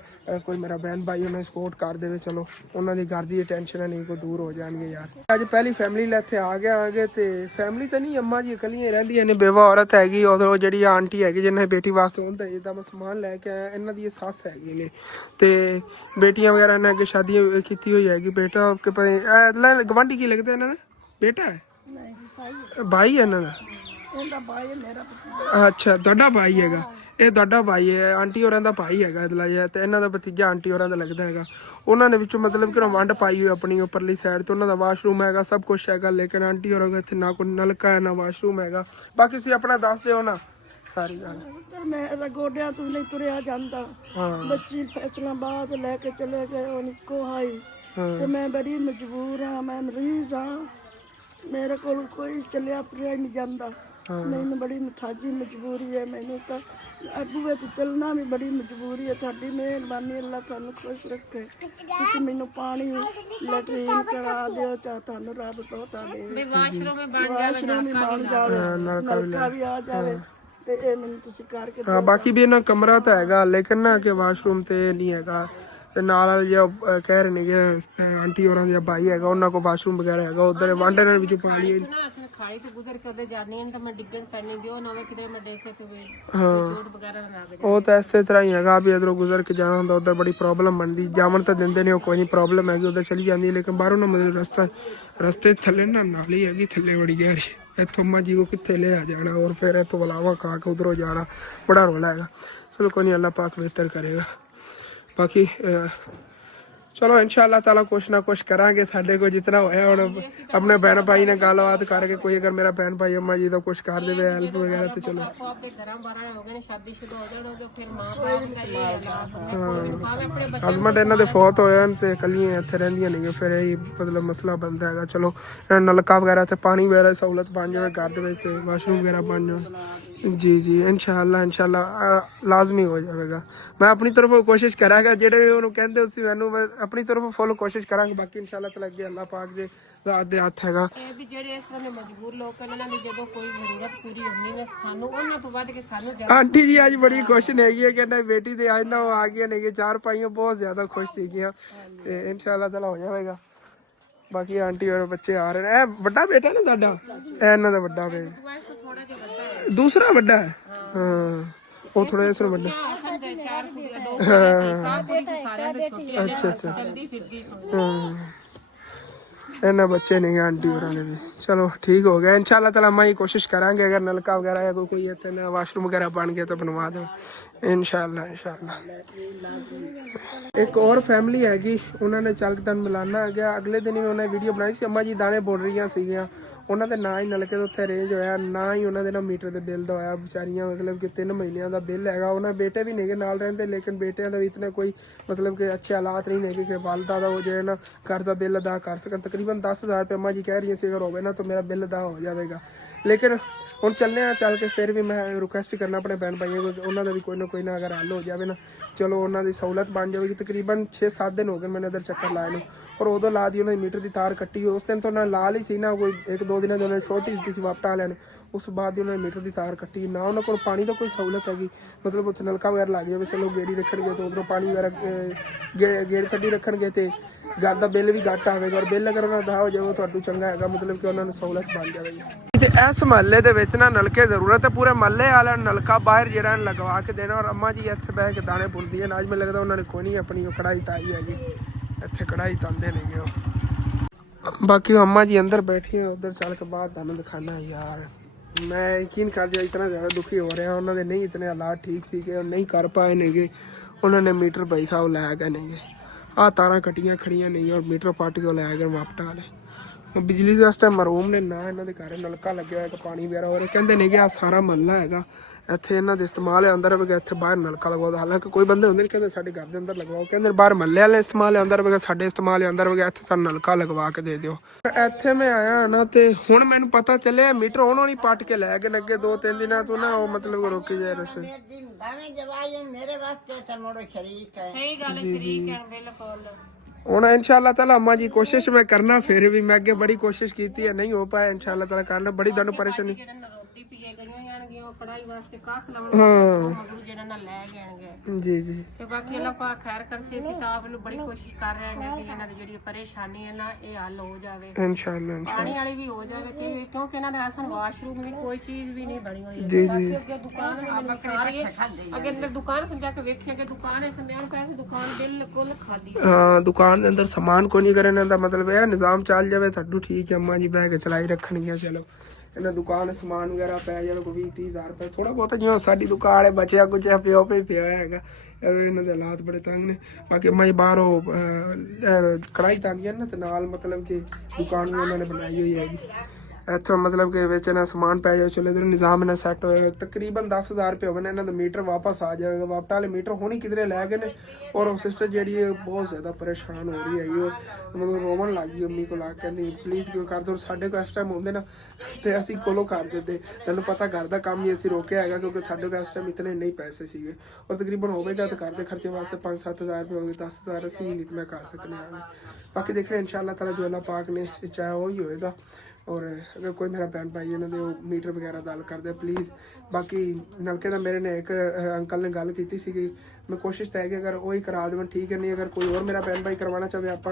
ਕੋਈ ਮੇਰਾ ਬਹਿਨ ਭਾਈ ਉਹਨਾਂ ਸਪੋਰਟ ਕਰ ਦੇਵੇ ਚਲੋ ਉਹਨਾਂ ਦੀ ਘਰ ਦੀ ਟੈਨਸ਼ਨ ਨਹੀਂ ਕੋਈ ਦੂਰ ਹੋ ਜਾਣਗੇ ਯਾਰ। ਅੱਜ ਪਹਿਲੀ ਫੈਮਿਲੀ ਲੈ ਇੱਥੇ ਆ ਗਏ ਆਗੇ ਤੇ ਫੈਮਿਲੀ ਤਾਂ ਨਹੀਂ ਅੰਮਾ ਜੀ ਇਕੱਲੀਆਂ ਰਹਿੰਦੀਆਂ ਨੇ। ਬੇਵਾ ਔਰਤ ਹੈਗੀ ਉਧਰੋਂ ਜਿਹੜੀ ਆਂਟੀ ਹੈਗੀ ਜਿਹਨੇ ਬੇਟੀ ਵਾਸਤੇ ਹੁੰਦਾ ਜਿੱਦਾਂ ਮੈਂ ਸਮਾਨ ਲੈ ਕੇ ਆਇਆ। ਇਹਨਾਂ ਦੀ ਇਹ ਸੱਸ ਹੈਗੀ ਨੇ ਤੇ ਬੇਟੀਆਂ ਵਗੈਰਾ ਨੇ ਅੱਗੇ ਸ਼ਾਦੀ ਕੀਤੀ ਹੋਈ ਹੈਗੀ। ਬੇਟਾ ਗਵਾਂਢੀ ਕੀ ਲੱਗਦਾ ਇਹਨਾਂ ਦਾ ਬੇਟਾ ਹੈ ਭਾਈ ਹੈ ਇਹਨਾਂ ਦਾ। ਅੱਛਾ ਤੁਹਾਡਾ ਭਾਈ ਹੈਗਾ ਇਹ ਤੁਹਾਡਾ ਭਾਈ ਹੈ ਆਂਟੀ ਹੋਰਾਂ ਦਾ ਭਾਈ ਹੈਗਾ ਇਦਲਾ ਜਿਹਾ ਤੇ ਇਹਨਾਂ ਦਾ ਭਤੀਜਾ ਆਂਟੀ ਹੋਰਾਂ ਦਾ ਲੱਗਦਾ ਹੈਗਾ। ਉਹਨਾਂ ਦੇ ਵਿੱਚੋਂ ਮਤਲਬ ਕਿ ਵੰਡ ਪਾਈ ਹੋਈ ਆਪਣੀ ਉੱਪਰਲੀ ਸਾਈਡ ਤੇ ਉਹਨਾਂ ਦਾ ਵਾਸ਼ਰੂਮ ਹੈਗਾ ਸਭ ਕੁਛ ਹੈਗਾ ਲੇਕਿਨ ਆਂਟੀ ਹੋਰਾਂ ਦਾ ਇੱਥੇ ਨਾ ਕੋਈ ਨਲਕਾ ਹੈ ਨਾ ਵਾਸ਼ਰੂਮ ਹੈਗਾ। ਬਾਕੀ ਤੁਸੀਂ ਆਪਣਾ ਦੱਸ ਦਿਓ ਨਾ ਸਾਰੀ ਗੱਲ। ਤੇ ਮੈਂ ਤਾਂ ਗੋਡਿਆਂ ਤੋਂ ਨਹੀਂ ਤੁਰਿਆ ਜਾਂਦਾ। ਹਾਂ ਬੱਚੀ ਫੈਸਲਾਬਾਦ ਲੈ ਕੇ ਚਲੇ ਗਏ, ਉਹ ਨਿੱਕੋ ਹਾਈ ਤੇ ਮੈਂ ਬੜੀ ਮਜਬੂਰ ਹਾਂ, ਮੈਂ ਮਰੀਜ਼ ਹਾਂ, ਮੇਰੇ ਕੋਲ ਕੋਈ ਚੱਲਿਆ ਫਿਰਿਆ ਨਹੀਂ ਜਾਂਦਾ। ਮੈਨੂੰ ਬੜੀ ਮਥਾਜੀ ਮਜਬੂਰੀ ਹੈ, ਮੈਨੂੰ ਤਾਂ ਅੱਗੂ ਵਿੱਚ ਚੱਲਣਾ ਵੀ ਬੜੀ ਮਜਬੂਰੀ ਹੈ। ਤੁਹਾਡੀ ਮਿਹਰਬਾਨੀ, ਅੱਲਾ ਤੁਹਾਨੂੰ ਖੁਸ਼ ਰੱਖੇ। ਤੁਸੀਂ ਮੈਨੂੰ ਪਾਣੀ ਲੈਟਰੀਨ ਕਰਾ ਦਿਓ, ਤਾਂ ਤੁਹਾਨੂੰ ਰੱਬ ਬਹੁਤਾ ਦੇਵੇ। ਵਾਸ਼ਰੂਮ ਬਣ ਜਾਵੇ, ਵਾਸ਼ਰੂਮ ਵੀ ਬਣ ਜਾਵੇ, ਨਲਕਾ ਵੀ ਆ ਜਾਵੇ, ਤੇ ਇਹ ਮੈਨੂੰ ਤੁਸੀਂ ਕਰਕੇ ਹਾਂ ਬਾਕੀ ਵੀ ਇਹਨਾਂ ਕਮਰਾ ਤਾਂ ਹੈਗਾ, ਲੇਕਿਨ ਨਾ ਕਿ ਵਾਸ਼ਰੂਮ ਤੇ ਨਹੀਂ ਹੈਗਾ। ਤੇ ਨਾਲ ਜੇ ਕਹਿ ਰਹੇ ਨੇ ਕਿ ਆਂਟੀ ਹੋਰਾਂ ਦਾ ਭਾਈ ਹੈਗਾ, ਉਹਨਾਂ ਕੋਲ ਵਾਸ਼ਰੂਮ ਵਗੈਰਾ ਹੈਗਾ, ਉਧਰ ਵਾਂਡੇ ਨਾਲ ਵਿੱਚ ਪਾ ਲਈਏ। ਖਾਲੀ ਤੋਂ ਗੁਜ਼ਰ ਕੇ ਉਹਦੇ ਜਾਣੀ ਤਾਂ ਮੈਂ ਡਿੱਗਣ ਪੈਣੀ ਦਿਓ ਨਾ, ਕਿਤੇ ਮੈਂ ਦੇਖੇ ਤੇ ਚੋਟ ਵਗੈਰਾ ਨਾ ਲੱਗ ਜਾਏ। ਉਹ ਤਾਂ ਇਸੇ ਤਰ੍ਹਾਂ ਹੀ ਹੈਗਾ ਵੀ ਇਧਰੋਂ ਗੁਜ਼ਰ ਕੇ ਜਾਣਾ ਹੁੰਦਾ, ਉਧਰ ਬੜੀ ਪ੍ਰੋਬਲਮ ਬਣਦੀ। ਜਾਵਣ ਤਾਂ ਦਿੰਦੇ ਨੇ, ਉਹ ਕੋਈ ਨਹੀਂ ਪ੍ਰੋਬਲਮ ਹੈਗੀ, ਉਧਰ ਚਲੀ ਜਾਂਦੀ। ਲੇਕਿਨ ਬਾਹਰੋਂ ਨਾ ਮਤਲਬ ਰਸਤੇ ਥੱਲੇ ਨਾ ਨਾਲੀ ਹੈਗੀ, ਥੱਲੇ ਬੜੀ ਗਹਿਰੀ। ਇੱਥੋਂ ਅੰਮਾ ਜੀ ਕੋ ਕਿੱਥੇ ਲੈ ਆ ਜਾਣਾ, ਔਰ ਫਿਰ ਇੱਥੋਂ ਬਲਾਵਾ ਖਾ ਕੇ ਉਧਰੋਂ ਜਾਣਾ, ਬੜਾ ਰੌਲਾ ਹੈਗਾ। ਚਲੋ ਕੋਈ ਨਹੀਂ, ਅੱਲਾ ਪਾਕ ਬਿਹਤਰ ਕਰੇਗਾ। ਬਾਕੀ ਚਲੋ ਇਨਸ਼ਾਅੱਲਾ ਤਾਲਾ ਕੁਛ ਨਾ ਕੁਛ ਕਰਾਂਗੇ, ਸਾਡੇ ਕੋਲ ਜਿਤਨਾ ਹੋਇਆ। ਹੁਣ ਆਪਣੇ ਭੈਣ ਭਾਈ ਨਾਲ ਗੱਲਬਾਤ ਕਰਕੇ ਕੋਈ ਅਗਰ ਮੇਰਾ ਭੈਣ ਭਾਈ ਅੰਮਾ ਜੀ ਦਾ ਕੁਛ ਕਰ ਦੇਵੇ ਹੈਲਪ ਵਗੈਰਾ, ਤੇ ਚਲੋ ਆਪਣੇ ਘਰਾਂ ਬਾਰਾਂ ਹੋ ਗਏ ਨੇ, ਸ਼ਾਦੀशुदा ਹੋ ਜਾਣਗੇ, ਫਿਰ ਮਾਂ ਬਾਪ ਦਾ ਇਹ ਹਾਲਾਤ ਹੁੰਦੇ, ਕੋਈ ਵੀ ਭਾਵੇਂ ਆਪਣੇ ਬੱਚੇ ਹਸਬੈਂਡ ਇਹਨਾਂ ਦੇ ਫੌਤ ਹੋਏ ਹਨ ਤੇ ਇਕੱਲੀਆਂ ਇੱਥੇ ਰਹਿੰਦੀਆਂ ਨਹੀਂ, ਫਿਰ ਇਹ ਮਤਲਬ ਮਸਲਾ ਬਣਦਾ ਹੈਗਾ। ਚਲੋ ਨਲਕਾ ਵਗੈਰਾ ਤੇ ਪਾਣੀ ਵਗੈਰਾ ਸਹੂਲਤ ਬਣ ਜਾਵੇ ਘਰ ਦੇ ਵਿੱਚ, ਤੇ ਵਾਸ਼ਰੂਮ ਵਗੈਰਾ ਬਣ ਜਾਣ। ਜੀ ਜੀ ਇਨਸ਼ਾਅੱਲਾ ਲਾਜ਼ਮੀ ਹੋ ਜਾਵੇਗਾ। ਮੈਂ ਆਪਣੀ ਤਰਫੋਂ ਕੋਸ਼ਿਸ਼ ਕਰਾਂਗਾ, ਜਿਹੜੇ ਉਹਨੂੰ ਕਹਿੰਦੇ ਤੁਸੀਂ ਮੈਨੂੰ, ਮੈਂ ਆਪਣੀ ਤਰਫੋਂ ਫੁੱਲ ਕੋਸ਼ਿਸ਼ ਕਰਾਂਗੇ। ਬਾਕੀ ਇਨਸ਼ਾਅੱਲਾ ਤਾਲਾ ਅੱਗੇ ਅੱਲਾ ਪਾਕ ਦੇ ਰਾਤ ਦੇ ਹੱਥ ਹੈਗਾ। ਇਹ ਵੀ ਜਿਹੜੇ ਇਸ ਤਰ੍ਹਾਂ ਦੇ ਮਜਬੂਰ ਲੋਕ ਨੇ, ਇਹਨਾਂ ਦੀ ਜਦੋਂ ਕੋਈ ਜ਼ਰੂਰਤ ਪੂਰੀ ਹੁੰਦੀ ਨੇ, ਸਾਨੂੰ ਉਹਨਾਂ ਤੋਂ ਵੱਧ ਕੇ ਸਾਨੂੰ ਜ਼ਿਆਦਾ ਆਂਟੀ ਜੀ ਅੱਜ ਬੜੀ ਖੁਸ਼ ਹੈਗੀ ਹੈ, ਕਹਿੰਦਾ ਬੇਟੀ ਦੇ ਅੱਜ ਨਾ ਉਹ ਆ ਗਈਆਂ ਨੇ, ਚਾਰ ਪਾਈਆਂ ਬਹੁਤ ਜ਼ਿਆਦਾ ਖੁਸ਼ ਸੀਗੀਆਂ, ਤੇ ਇਨਸ਼ਾਅੱਲਾ ਤਾਲਾ ਹੋ ਜਾਵੇਗਾ। ਬਾਕੀ ਆਂਟੀ ਔਰ ਬੱਚੇ ਆ ਰਹੇ ਨੇ। ਇਹ ਵੱਡਾ ਬੇਟਾ ਨਾ ਤੁਹਾਡਾ, ਇਹ ਇਹਨਾਂ ਦਾ ਵੱਡਾ ਬੇਟਾ, ਥੋੜਾ ਜਿਹਾ ਵੱਡਾ ਹੈ, ਦੂਸਰਾ ਵੱਡਾ ਹੈ। ਹਾਂ ਉਹ ਥੋੜਾ ਜਿਹਾ ਵੱਡਾ। ਹਸਨ ਦੇ ਚਾਰ ਕੁੜੀਆਂ, ਦੋ ਕੁੜੀਆਂ ਸੀ, ਕਾਂ ਕੁੜੀ ਸੀ ਸਾਰਿਆਂ ਦੇ ਛੋਟੀ, ਅੱਛਾ ਅੱਛਾ। ਚਲਦੀ ਫਿਰਦੀ। ਇਹਨਾਂ ਬੱਚੇ ਨਹੀਂ ਆਂਟੀ ਹੋਰਾਂ ਦੇ ਵੀ। ਚਲੋ ਠੀਕ ਹੋ ਗਿਆ, ਇਨਸ਼ਾਅੱਲਾ ਤਾਲਾ ਮੈਂ ਕੋਸ਼ਿਸ਼ ਕਰਾਂਗੇ, ਅਗਰ ਨਲਕਾ ਵਗੈਰਾ ਜਾਂ ਕੋਈ ਇੱਥੇ ਨਾ ਵਾਸ਼ਰੂਮ ਵਗੈਰਾ ਬਣ ਗਿਆ ਤਾਂ ਬਣਵਾ ਦੇਵਾਂ ਇਨਸ਼ਾਅੱਲਾ। ਇੱਕ ਹੋਰ ਫੈਮਿਲੀ ਹੈਗੀ, ਉਹਨਾਂ ਨੇ ਚੱਲ ਕੇ ਤੁਹਾਨੂੰ ਮਿਲਾਨਾ ਆ ਗਿਆ। ਅਗਲੇ ਦਿਨ ਵੀ ਉਹਨਾਂ ਵੀਡੀਓ ਬਣਾਈ ਸੀ, ਅੰਮਾ ਜੀ ਦਾਣੇ ਬੁਣ ਰਹੀਆਂ ਸੀਗੀਆਂ, ਉਹਨਾਂ ਦੇ ਨਾ ਹੀ ਨਲਕੇ ਤੋਂ ਉੱਥੇ ਅਰੇਂਜ ਹੋਇਆ, ਨਾ ਹੀ ਉਹਨਾਂ ਦੇ ਨਾਲ ਮੀਟਰ ਦੇ ਬਿੱਲ ਦਾ ਹੋਇਆ। ਵਿਚਾਰੀਆਂ ਮਤਲਬ ਕਿ 3 ਮਹੀਨਿਆਂ ਦਾ ਬਿੱਲ ਹੈਗਾ। ਉਹਨਾਂ ਬੇਟੇ ਵੀ ਨੇਗੇ ਨਾਲ ਰਹਿੰਦੇ, ਲੇਕਿਨ ਬੇਟਿਆਂ ਦਾ ਵੀ ਇਤਨੇ ਕੋਈ ਮਤਲਬ ਕਿ ਅੱਛੇ ਹਾਲਾਤ ਨਹੀਂ ਨੇ ਕਿ ਵਾਲਦਾ ਦਾ ਉਹ ਜਿਹੜਾ ਨਾ ਘਰ ਦਾ ਬਿੱਲ ਅਦਾ ਕਰ ਸਕਣ। ਤਕਰੀਬਨ 10,000 ਰੁਪਏ ਅੰਮਾ ਜੀ ਕਹਿ ਰਹੀਆਂ ਸੀ, ਅਗਰ ਹੋਵੇ ਨਾ ਤਾਂ ਮੇਰਾ ਬਿੱਲ ਅਦਾ ਹੋ ਜਾਵੇਗਾ। ਲੇਕਿਨ ਹੁਣ ਚੱਲਦੇ ਆ, ਚੱਲ ਕੇ ਫਿਰ ਵੀ ਮੈਂ ਰਿਕੁਐਸਟ ਕਰਨਾ ਆਪਣੇ ਭੈਣ ਭਾਈਆਂ ਕੋਲ, ਉਹਨਾਂ ਦਾ ਵੀ ਕੋਈ ਨਾ ਅਗਰ ਹੱਲ ਹੋ ਜਾਵੇ ਨਾ, ਚਲੋ ਉਹਨਾਂ ਦੀ ਸਹੂਲਤ ਬਣ ਜਾਵੇਗੀ। ਤਕਰੀਬਨ 6-7 ਦਿਨ ਹੋ ਗਏ ਮੈਨੂੰ ਇੱਧਰ ਚੱਕਰ ਲਾਏ ਨੂੰ, ਔਰ ਉਦੋਂ ਲਾ ਦੀ ਉਹਨਾਂ ਦੀ ਮੀਟਰ ਦੀ ਤਾਰ ਕੱਟੀ। ਉਸ ਦਿਨ ਤੋਂ ਉਹਨਾਂ ਲਾਲ ਹੀ ਸੀ ਨਾ, ਕੋਈ 1-2 ਦਿਨਾਂ ਦੀ ਉਹਨਾਂ ਨੇ ਛੋਟੀ ਦਿੱਤੀ ਸੀ ਵਾਪਟਾ ਵਾਲਿਆਂ ਨੇ। ਉਸ ਬਾਅਦ ਦੀ ਉਹਨਾਂ ਨੇ ਮੀਟਰ ਦੀ ਤਾਰ ਕੱਟੀ, ਨਾ ਉਹਨਾਂ ਕੋਲ ਪਾਣੀ ਦਾ ਕੋਈ ਸਹੂਲਤ ਹੈਗੀ, ਮਤਲਬ ਉੱਥੇ ਨਲਕਾ ਵਗੈਰਾ ਲੱਗ ਜਾਵੇ, ਚਲੋ ਗੇੜੀ ਰੱਖਣਗੇ ਤੇ ਉਧਰੋਂ ਪਾਣੀ ਵਗੈਰਾ ਗੇੜ ਕੱਢੀ ਰੱਖਣਗੇ, ਤੇ ਘਰ ਦਾ ਬਿੱਲ ਵੀ ਘੱਟ ਆਵੇਗਾ। ਔਰ ਬਿੱਲ ਅਗਰ ਉਹਨਾਂ ਦਾ ਹੋ ਜਾਵੇ ਤੁਹਾਨੂੰ ਚੰਗਾ ਹੈਗਾ, ਮਤਲਬ ਕਿ ਉਹਨਾਂ ਨੂੰ ਸਹੂਲਤ ਬਣ ਜਾਵੇਗੀ। ਤੇ ਇਸ ਮਹੱਲੇ ਦੇ ਵਿੱਚ ਨਾ ਨਲਕੇ ਜ਼ਰੂਰਤ ਹੈ, ਪੂਰੇ ਮਹੱਲੇ ਵਾਲਿਆਂ ਨੂੰ ਨਲਕਾ ਬਾਹਰ ਜਿਹੜਾ ਲਗਵਾ ਕੇ ਦੇਣਾ। ਔਰ ਅੰਮਾ ਜੀ ਇੱਥੇ ਬਹਿ ਕੇ ਦਾਣੇ ਪੁੰਦੀ ਹੈ। ਅੱਜ ਮੈਨੂੰ ਲੱਗਦਾ ਉਹਨਾਂ ਨੇ ਕੋਈ ਨਹੀਂ ਆਪਣੀ ਉਹ ਕੜਾਈ ਤਾਈ ਹੈਗੀ, ਇੱਥੇ ਕੜਾਈ ਤਾਂਦੇ ਨੇਗੇ ਉਹ। ਬਾਕੀ ਉਹ ਅੰਮਾ ਜੀ ਅੰਦਰ ਬੈਠੀ ਹੈ, ਉਧਰ ਚੱਲ ਕੇ ਬਾਅਦ ਤੁਹਾਨੂੰ ਦਿਖਾਣਾ। ਯਾਰ ਮੈਂ ਯਕੀਨ ਕਰ ਜਾ ਇਤਨਾ ਜ਼ਿਆਦਾ ਦੁਖੀ ਹੋ ਰਿਹਾ, ਉਹਨਾਂ ਦੇ ਨਹੀਂ ਇਤਨੇ ਹਾਲਾਤ ਠੀਕ ਸੀਗੇ, ਉਹ ਨਹੀਂ ਕਰ ਪਾਏ ਨੇਗੇ। ਉਹਨਾਂ ਨੇ ਮੀਟਰ ਭਾਈ ਸਾਹਿਬ ਲੈ ਗਏ ਨੇਗੇ, ਆਹ ਤਾਰਾਂ ਕੱਟੀਆਂ ਖੜੀਆਂ ਨਹੀਂ, ਔਰ ਮੀਟਰ ਪੱਟ ਕੇ ਲੈ ਗਏ ਵਾਪਟਾ ਵਾਲੇ। ਬਿਜਲੀ ਦਾ ਇਸ ਟਾਈਮ ਮਰੂਮ ਨੇ ਨਾ, ਇਹਨਾਂ ਦੇ ਘਰ ਨਲਕਾ ਲੱਗਿਆ ਹੋਇਆ, ਪਾਣੀ ਵਗੈਰਾ। ਔਰ ਕਹਿੰਦੇ ਨੇ ਕਿ ਆਹ ਸਾਰਾ ਮਹੱਲਾ ਹੈਗਾ ਇੱਥੇ ਇਹਨਾਂ ਦੇ ਇਸਤੇਮਾਲ ਆਉਂਦਾ ਰਹੇਗਾ, ਇੱਥੇ ਬਾਹਰ ਨਲਕਾ ਲਗਵਾਓ। ਹਾਲਾਂਕਿ ਕੋਈ ਬੰਦੇ ਹੁੰਦੇ ਨੇ ਕਹਿੰਦੇ ਸਾਡੇ ਘਰ ਦੇ ਅੰਦਰ ਲਗਵਾਓ, ਕਹਿੰਦੇ ਬਾਹਰ ਮਹੱਲੇ ਵਾਲੇ ਇਸਤੇਮਾਲ ਆਉਂਦਾ ਰਹੇਗਾ, ਸਾਡੇ ਇਸਤੇਮਾਲ ਆਉਂਦਾ ਰਹੇਗਾ, ਇੱਥੇ ਸਾਨੂੰ ਨਲਕਾ ਲਗਵਾ ਕੇ ਦੇ ਦਿਓ। ਇੱਥੇ ਮੈਂ ਆਇਆ ਨਾ, ਤੇ ਹੁਣ ਮੈਨੂੰ ਪਤਾ ਚੱਲਿਆ ਮੀਟਰ ਉਹਨਾਂ ਨਹੀਂ ਪੱਟ ਕੇ ਲੈ ਕੇ ਲੱਗੇ 2-3 ਦਿਨਾਂ ਤੋਂ ਨਾ, ਉਹ ਮਤਲਬ ਰੋਕੀ ਜਾਏ ਰਸੇ। ਸਹੀ ਗੱਲ ਹੈ, ਸ਼ਰੀਕ ਹੈ ਬਿਲਕੁਲ। ਹੁਣ ਇਨਸ਼ਾਅੱਲਾ ਤਾਲਾ ਅੰਮਾ ਜੀ ਕੋਸ਼ਿਸ਼ ਮੈਂ ਕਰਨਾ, ਫਿਰ ਵੀ ਮੈਂ ਅੱਗੇ ਬੜੀ ਕੋਸ਼ਿਸ਼ ਕੀਤੀ ਹੈ, ਨਹੀਂ ਹੋ ਪਾਇਆ। ਇਨਸ਼ਾਅੱਲਾ ਤਾਲਾ ਕਰਨਾ, ਬੜੀ ਤੁਹਾਨੂੰ ਪਰੇਸ਼ਾਨੀ। ਕੜਾਈ ਵਾਸਤੇ ਕਾਖ ਲਾਉਣਾ, ਹਾਂ ਮਗਰੂ ਜਿਹੜਾ ਨਾ ਲੈ ਗਏਣਗੇ। ਜੀ ਜੀ। ਤੇ ਬਾਕੀ ਅੱਲਾਹ ਪਾਕ ਖੈਰ ਕਰਸੇ, ਅਸੀਂ ਤਾਂ ਆਪ ਨੂੰ ਬੜੀ ਕੋਸ਼ਿਸ਼ ਕਰ ਰਹੇ ਹਾਂ ਕਿ ਇਹਨਾਂ ਦੀ ਜਿਹੜੀ ਪਰੇਸ਼ਾਨੀ ਹੈ ਨਾ, ਇਹ ਹੱਲ ਹੋ ਜਾਵੇ ਇਨਸ਼ਾਅੱਲਾ। ਪਾਣੀ ਵਾਲੀ ਵੀ ਹੋ ਜਾਵੇ, ਕਿਉਂਕਿ ਇਹਨਾਂ ਦੇ ਅਸਲ ਵਾਸ਼ਰੂਮ ਵੀ ਕੋਈ ਚੀਜ਼ ਵੀ ਨਹੀਂ ਬਣੀ ਹੋਈ ਹੈ। ਜੀ ਜੀ। ਅੱਗੇ ਦੁਕਾਨ ਵੀ ਮੈਨੂੰ ਖਾ ਰਹੀ ਹੈ, ਅੱਗੇ ਅੰਦਰ ਦੁਕਾਨ ਸਮਝਾ ਕੇ ਵੇਖਿਆ ਕਿ ਦੁਕਾਨ ਹੈ, ਸਮਝਾਣ ਪੈਸੇ ਦੁਕਾਨ ਬਿਲਕੁਲ ਖਾਦੀ। ਹਾਂ ਦੁਕਾਨ ਦੇ ਅੰਦਰ ਸਮਾਨ ਕੋਈ ਨਹੀਂ ਕਰੇ, ਇਹਨਾਂ ਦਾ ਮਤਲਬ ਇਹ ਨਿਜ਼ਾਮ ਚੱਲ ਜਾਵੇ ਤੁਹਾਨੂੰ ਠੀਕ ਹੈ। ਅੰਮਾ ਜੀ ਬਹਿ ਕੇ ਚਲਾਈ ਰੱਖਣਗੀਆਂ, ਚਲੋ ਇਹਨਾਂ ਦੁਕਾਨ ਸਮਾਨ ਵਗੈਰਾ ਪੈ ਜਾਵੇ ਕੋਈ 20-30 ਰੁਪਏ ਥੋੜਾ ਬਹੁਤ, ਜਿਵੇਂ ਸਾਡੀ ਦੁਕਾਨ ਹੈ ਬਚਿਆ ਕੁਝ ਪਿਓ ਪੇ ਪਿਆ ਹੈਗਾ। ਇਹਨਾਂ ਦੇ ਹਾਲਾਤ ਬੜੇ ਤੰਗ ਨੇ। ਬਾਕੀ ਅੰਮਾ ਜੀ ਬਾਹਰੋਂ ਕੜਾਈ ਤਾਂਦੀਆਂ ਨਾ, ਤੇ ਨਾਲ ਮਤਲਬ ਕਿ ਦੁਕਾਨ ਵੀ ਉਹਨਾਂ ਨੇ ਬਣਾਈ ਹੋਈ ਹੈਗੀ। ਇੱਥੋਂ ਮਤਲਬ ਕਿ ਵਿੱਚ ਨਾ ਸਮਾਨ ਪੈ ਜਾਏ ਚਲੇ ਇਧਰ ਨਿਜ਼ਾਮ ਇਹਨਾਂ ਸੈੱਟ ਹੋਇਆ ਤਕਰੀਬਨ 10,000 ਰੁਪਏ ਹੋਵੇ ਇਹਨਾਂ ਦਾ ਮੀਟਰ ਵਾਪਸ ਆ ਜਾਏਗਾ ਵਾਪਟਾ ਵਾਲੇ ਮੀਟਰ ਹੁਣੀ ਕਿਧਰੇ ਲੈ ਗਏ ਨੇ ਔਰ ਉਹ ਸਿਸਟਰ ਜਿਹੜੀ ਹੈ ਬਹੁਤ ਜ਼ਿਆਦਾ ਪਰੇਸ਼ਾਨ ਹੋ ਰਹੀ ਹੈਗੀ ਉਹ ਮਤਲਬ ਰੋਵਣ ਲੱਗ ਗਈ ਅੰਮੀ ਕੋਲ ਆ ਕੇ ਕਹਿੰਦੀ ਪਲੀਜ਼ ਕਿਉਂ ਕਰ ਦਿਓ ਸਾਡੇ ਕੋਲ ਇਸ ਟਾਈਮ ਹੁੰਦੇ ਨਾ ਤੇ ਅਸੀਂ ਕੋਲੋਂ ਕਰ ਦਿੰਦੇ ਤੈਨੂੰ ਪਤਾ ਘਰ ਦਾ ਕੰਮ ਹੀ ਅਸੀਂ ਰੋਕਿਆ ਹੈਗਾ ਕਿਉਂਕਿ ਸਾਡੇ ਕੋਲ ਇਸ ਟਾਈਮ ਇਤਨੇ ਨਹੀਂ ਪੈਸੇ ਸੀਗੇ ਔਰ ਤਕਰੀਬਨ ਹੋਵੇਗਾ ਤਾਂ ਘਰ ਦੇ ਖਰਚੇ ਵਾਸਤੇ 5-7 ਹਜ਼ਾਰ ਰੁਪਏ ਹੋਗੇ 10,000 ਅਸੀਂ ਨਹੀਂ ਮੈਂ ਕਰ ਸਕਨੇ ਆਗੇ ਬਾਕੀ ਦੇਖ ਰਹੇ इंशाल्लाह ताला जो अल्लाह पाक ने चाहे वही होएगा और अगर कोई मेरा भैन भाई है ना मीटर वगैरह दाल कर दे प्लीज़ बाकी नलके का मेरे ने एक अंकल ने गल की सी मैं कोशिश तो है कि अगर वही करा देव ठीक है नहीं अगर कोई और मेरा भैन भाई करवाना चाहे आप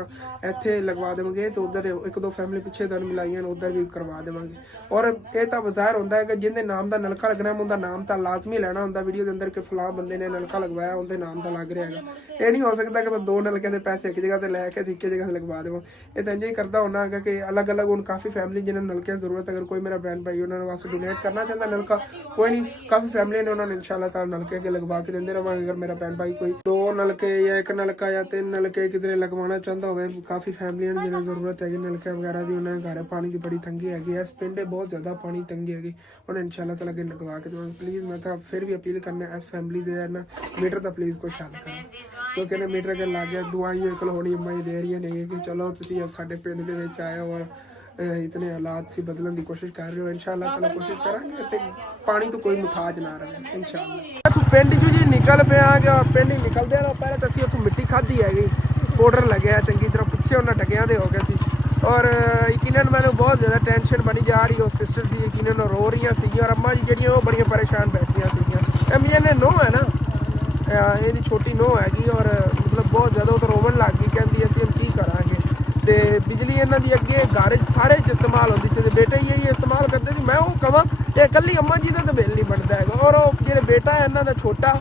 इत्थे लगवा देंगे तो उधर 1-2 फैमिली पिछे दिन मिलाई उधर भी करवा देंगे और ये तो बाजार होंगे कि जिंदे नाम का नलका लगना उनका नाम तो लाजमी लेना होंगे वीडियो के अंदर कि फलां बंदे ने नलका लगवाया उनके नाम का लग रहा है ये नहीं हो सकता कि मैं 2 नलके के पैसे एक जगह से लैके एक जगह से लगवा देव ये तो इंज ही करता होना है कि अलग अलग हूँ काफ़ी फैमिली जिन्हें नलके की जरूरत अगर कोई मेरा भैन भाई उन्होंने वास्ते डोनेट करना चाहता नलका कोई नहीं काफ़ी फैमिली ने उन्होंने इंशाल्लाह ताला नलके के लगवा के देंगे रहेंगे अगर मेरा भैन भाई कोई 2 नलके या 1 नलका या 3 नलके कितने लगवाना चाहता हो काफ़ी फैमिली ने जिन्हें जरूरत है नलके वगैरह की उन्होंने घर पानी की बड़ी तंगी हैगी इस पिंड बहुत ज़्यादा पानी तंगी हैगी उन्हें इंशाल्लाह ताला अगे लगवा के देंगे प्लीज़ मैं तो फिर भी अपील करना इस फैमिली दे ना मीटर का प्लीज़ कोई हल करो क्योंकि इन्हें मीटर के लग गया दुआई एक होनी अम्मा ही दे रही नहीं है कि चलो तुम अब साढ़े पिंड के आए और इतने हालात से बदलने की कोशिश कर रहे हो इंशाल्लाह ताला कोशिश करांगे ते पानी तो कोई मुताज ना रहे इंशाल्लाह तू पिंड चो जी निकल पे आ गया पिंड ही निकलदे आ पहले तो असीं उत्थों मिट्टी खाधी हैगी पाउडर लगे चंगी तरह पिछे उन्हें टकिया दे हो गए सी और यकीनन मैंने बहुत ज़्यादा टेंशन बनी जा रही उस सिस्टर की यकीनन रो रही सी और अम्मा जी जी बड़ियां परेशान बैठिया सी अम्मी ने नूह है ना ये छोटी नूह हैगी और मतलब बहुत ज़्यादा तो रोवन लग गई कहती असीं हम की करांगे ਤੇ ਬਿਜਲੀ ਇਹਨਾਂ ਦੀ ਅੱਗੇ ਘਰ ਸਾਰੇ ਚ ਇਸਤੇਮਾਲ ਹੁੰਦੀ ਸੀ ਤੇ ਬੇਟਾ ਹੀ ਇਹ ਇਸਤੇਮਾਲ ਕਰਦੇ ਸੀ ਮੈਂ ਉਹ ਕਵਾਂ ਤੇ ਇਕੱਲੀ ਅੰਮਾ ਜੀ ਦਾ ਤਾਂ ਬਿੱਲ ਨਹੀਂ ਬਣਦਾ ਹੈਗਾ ਔਰ ਉਹ ਜਿਹੜੇ ਬੇਟਾ ਹੈ ਇਹਨਾਂ ਦਾ ਛੋਟਾ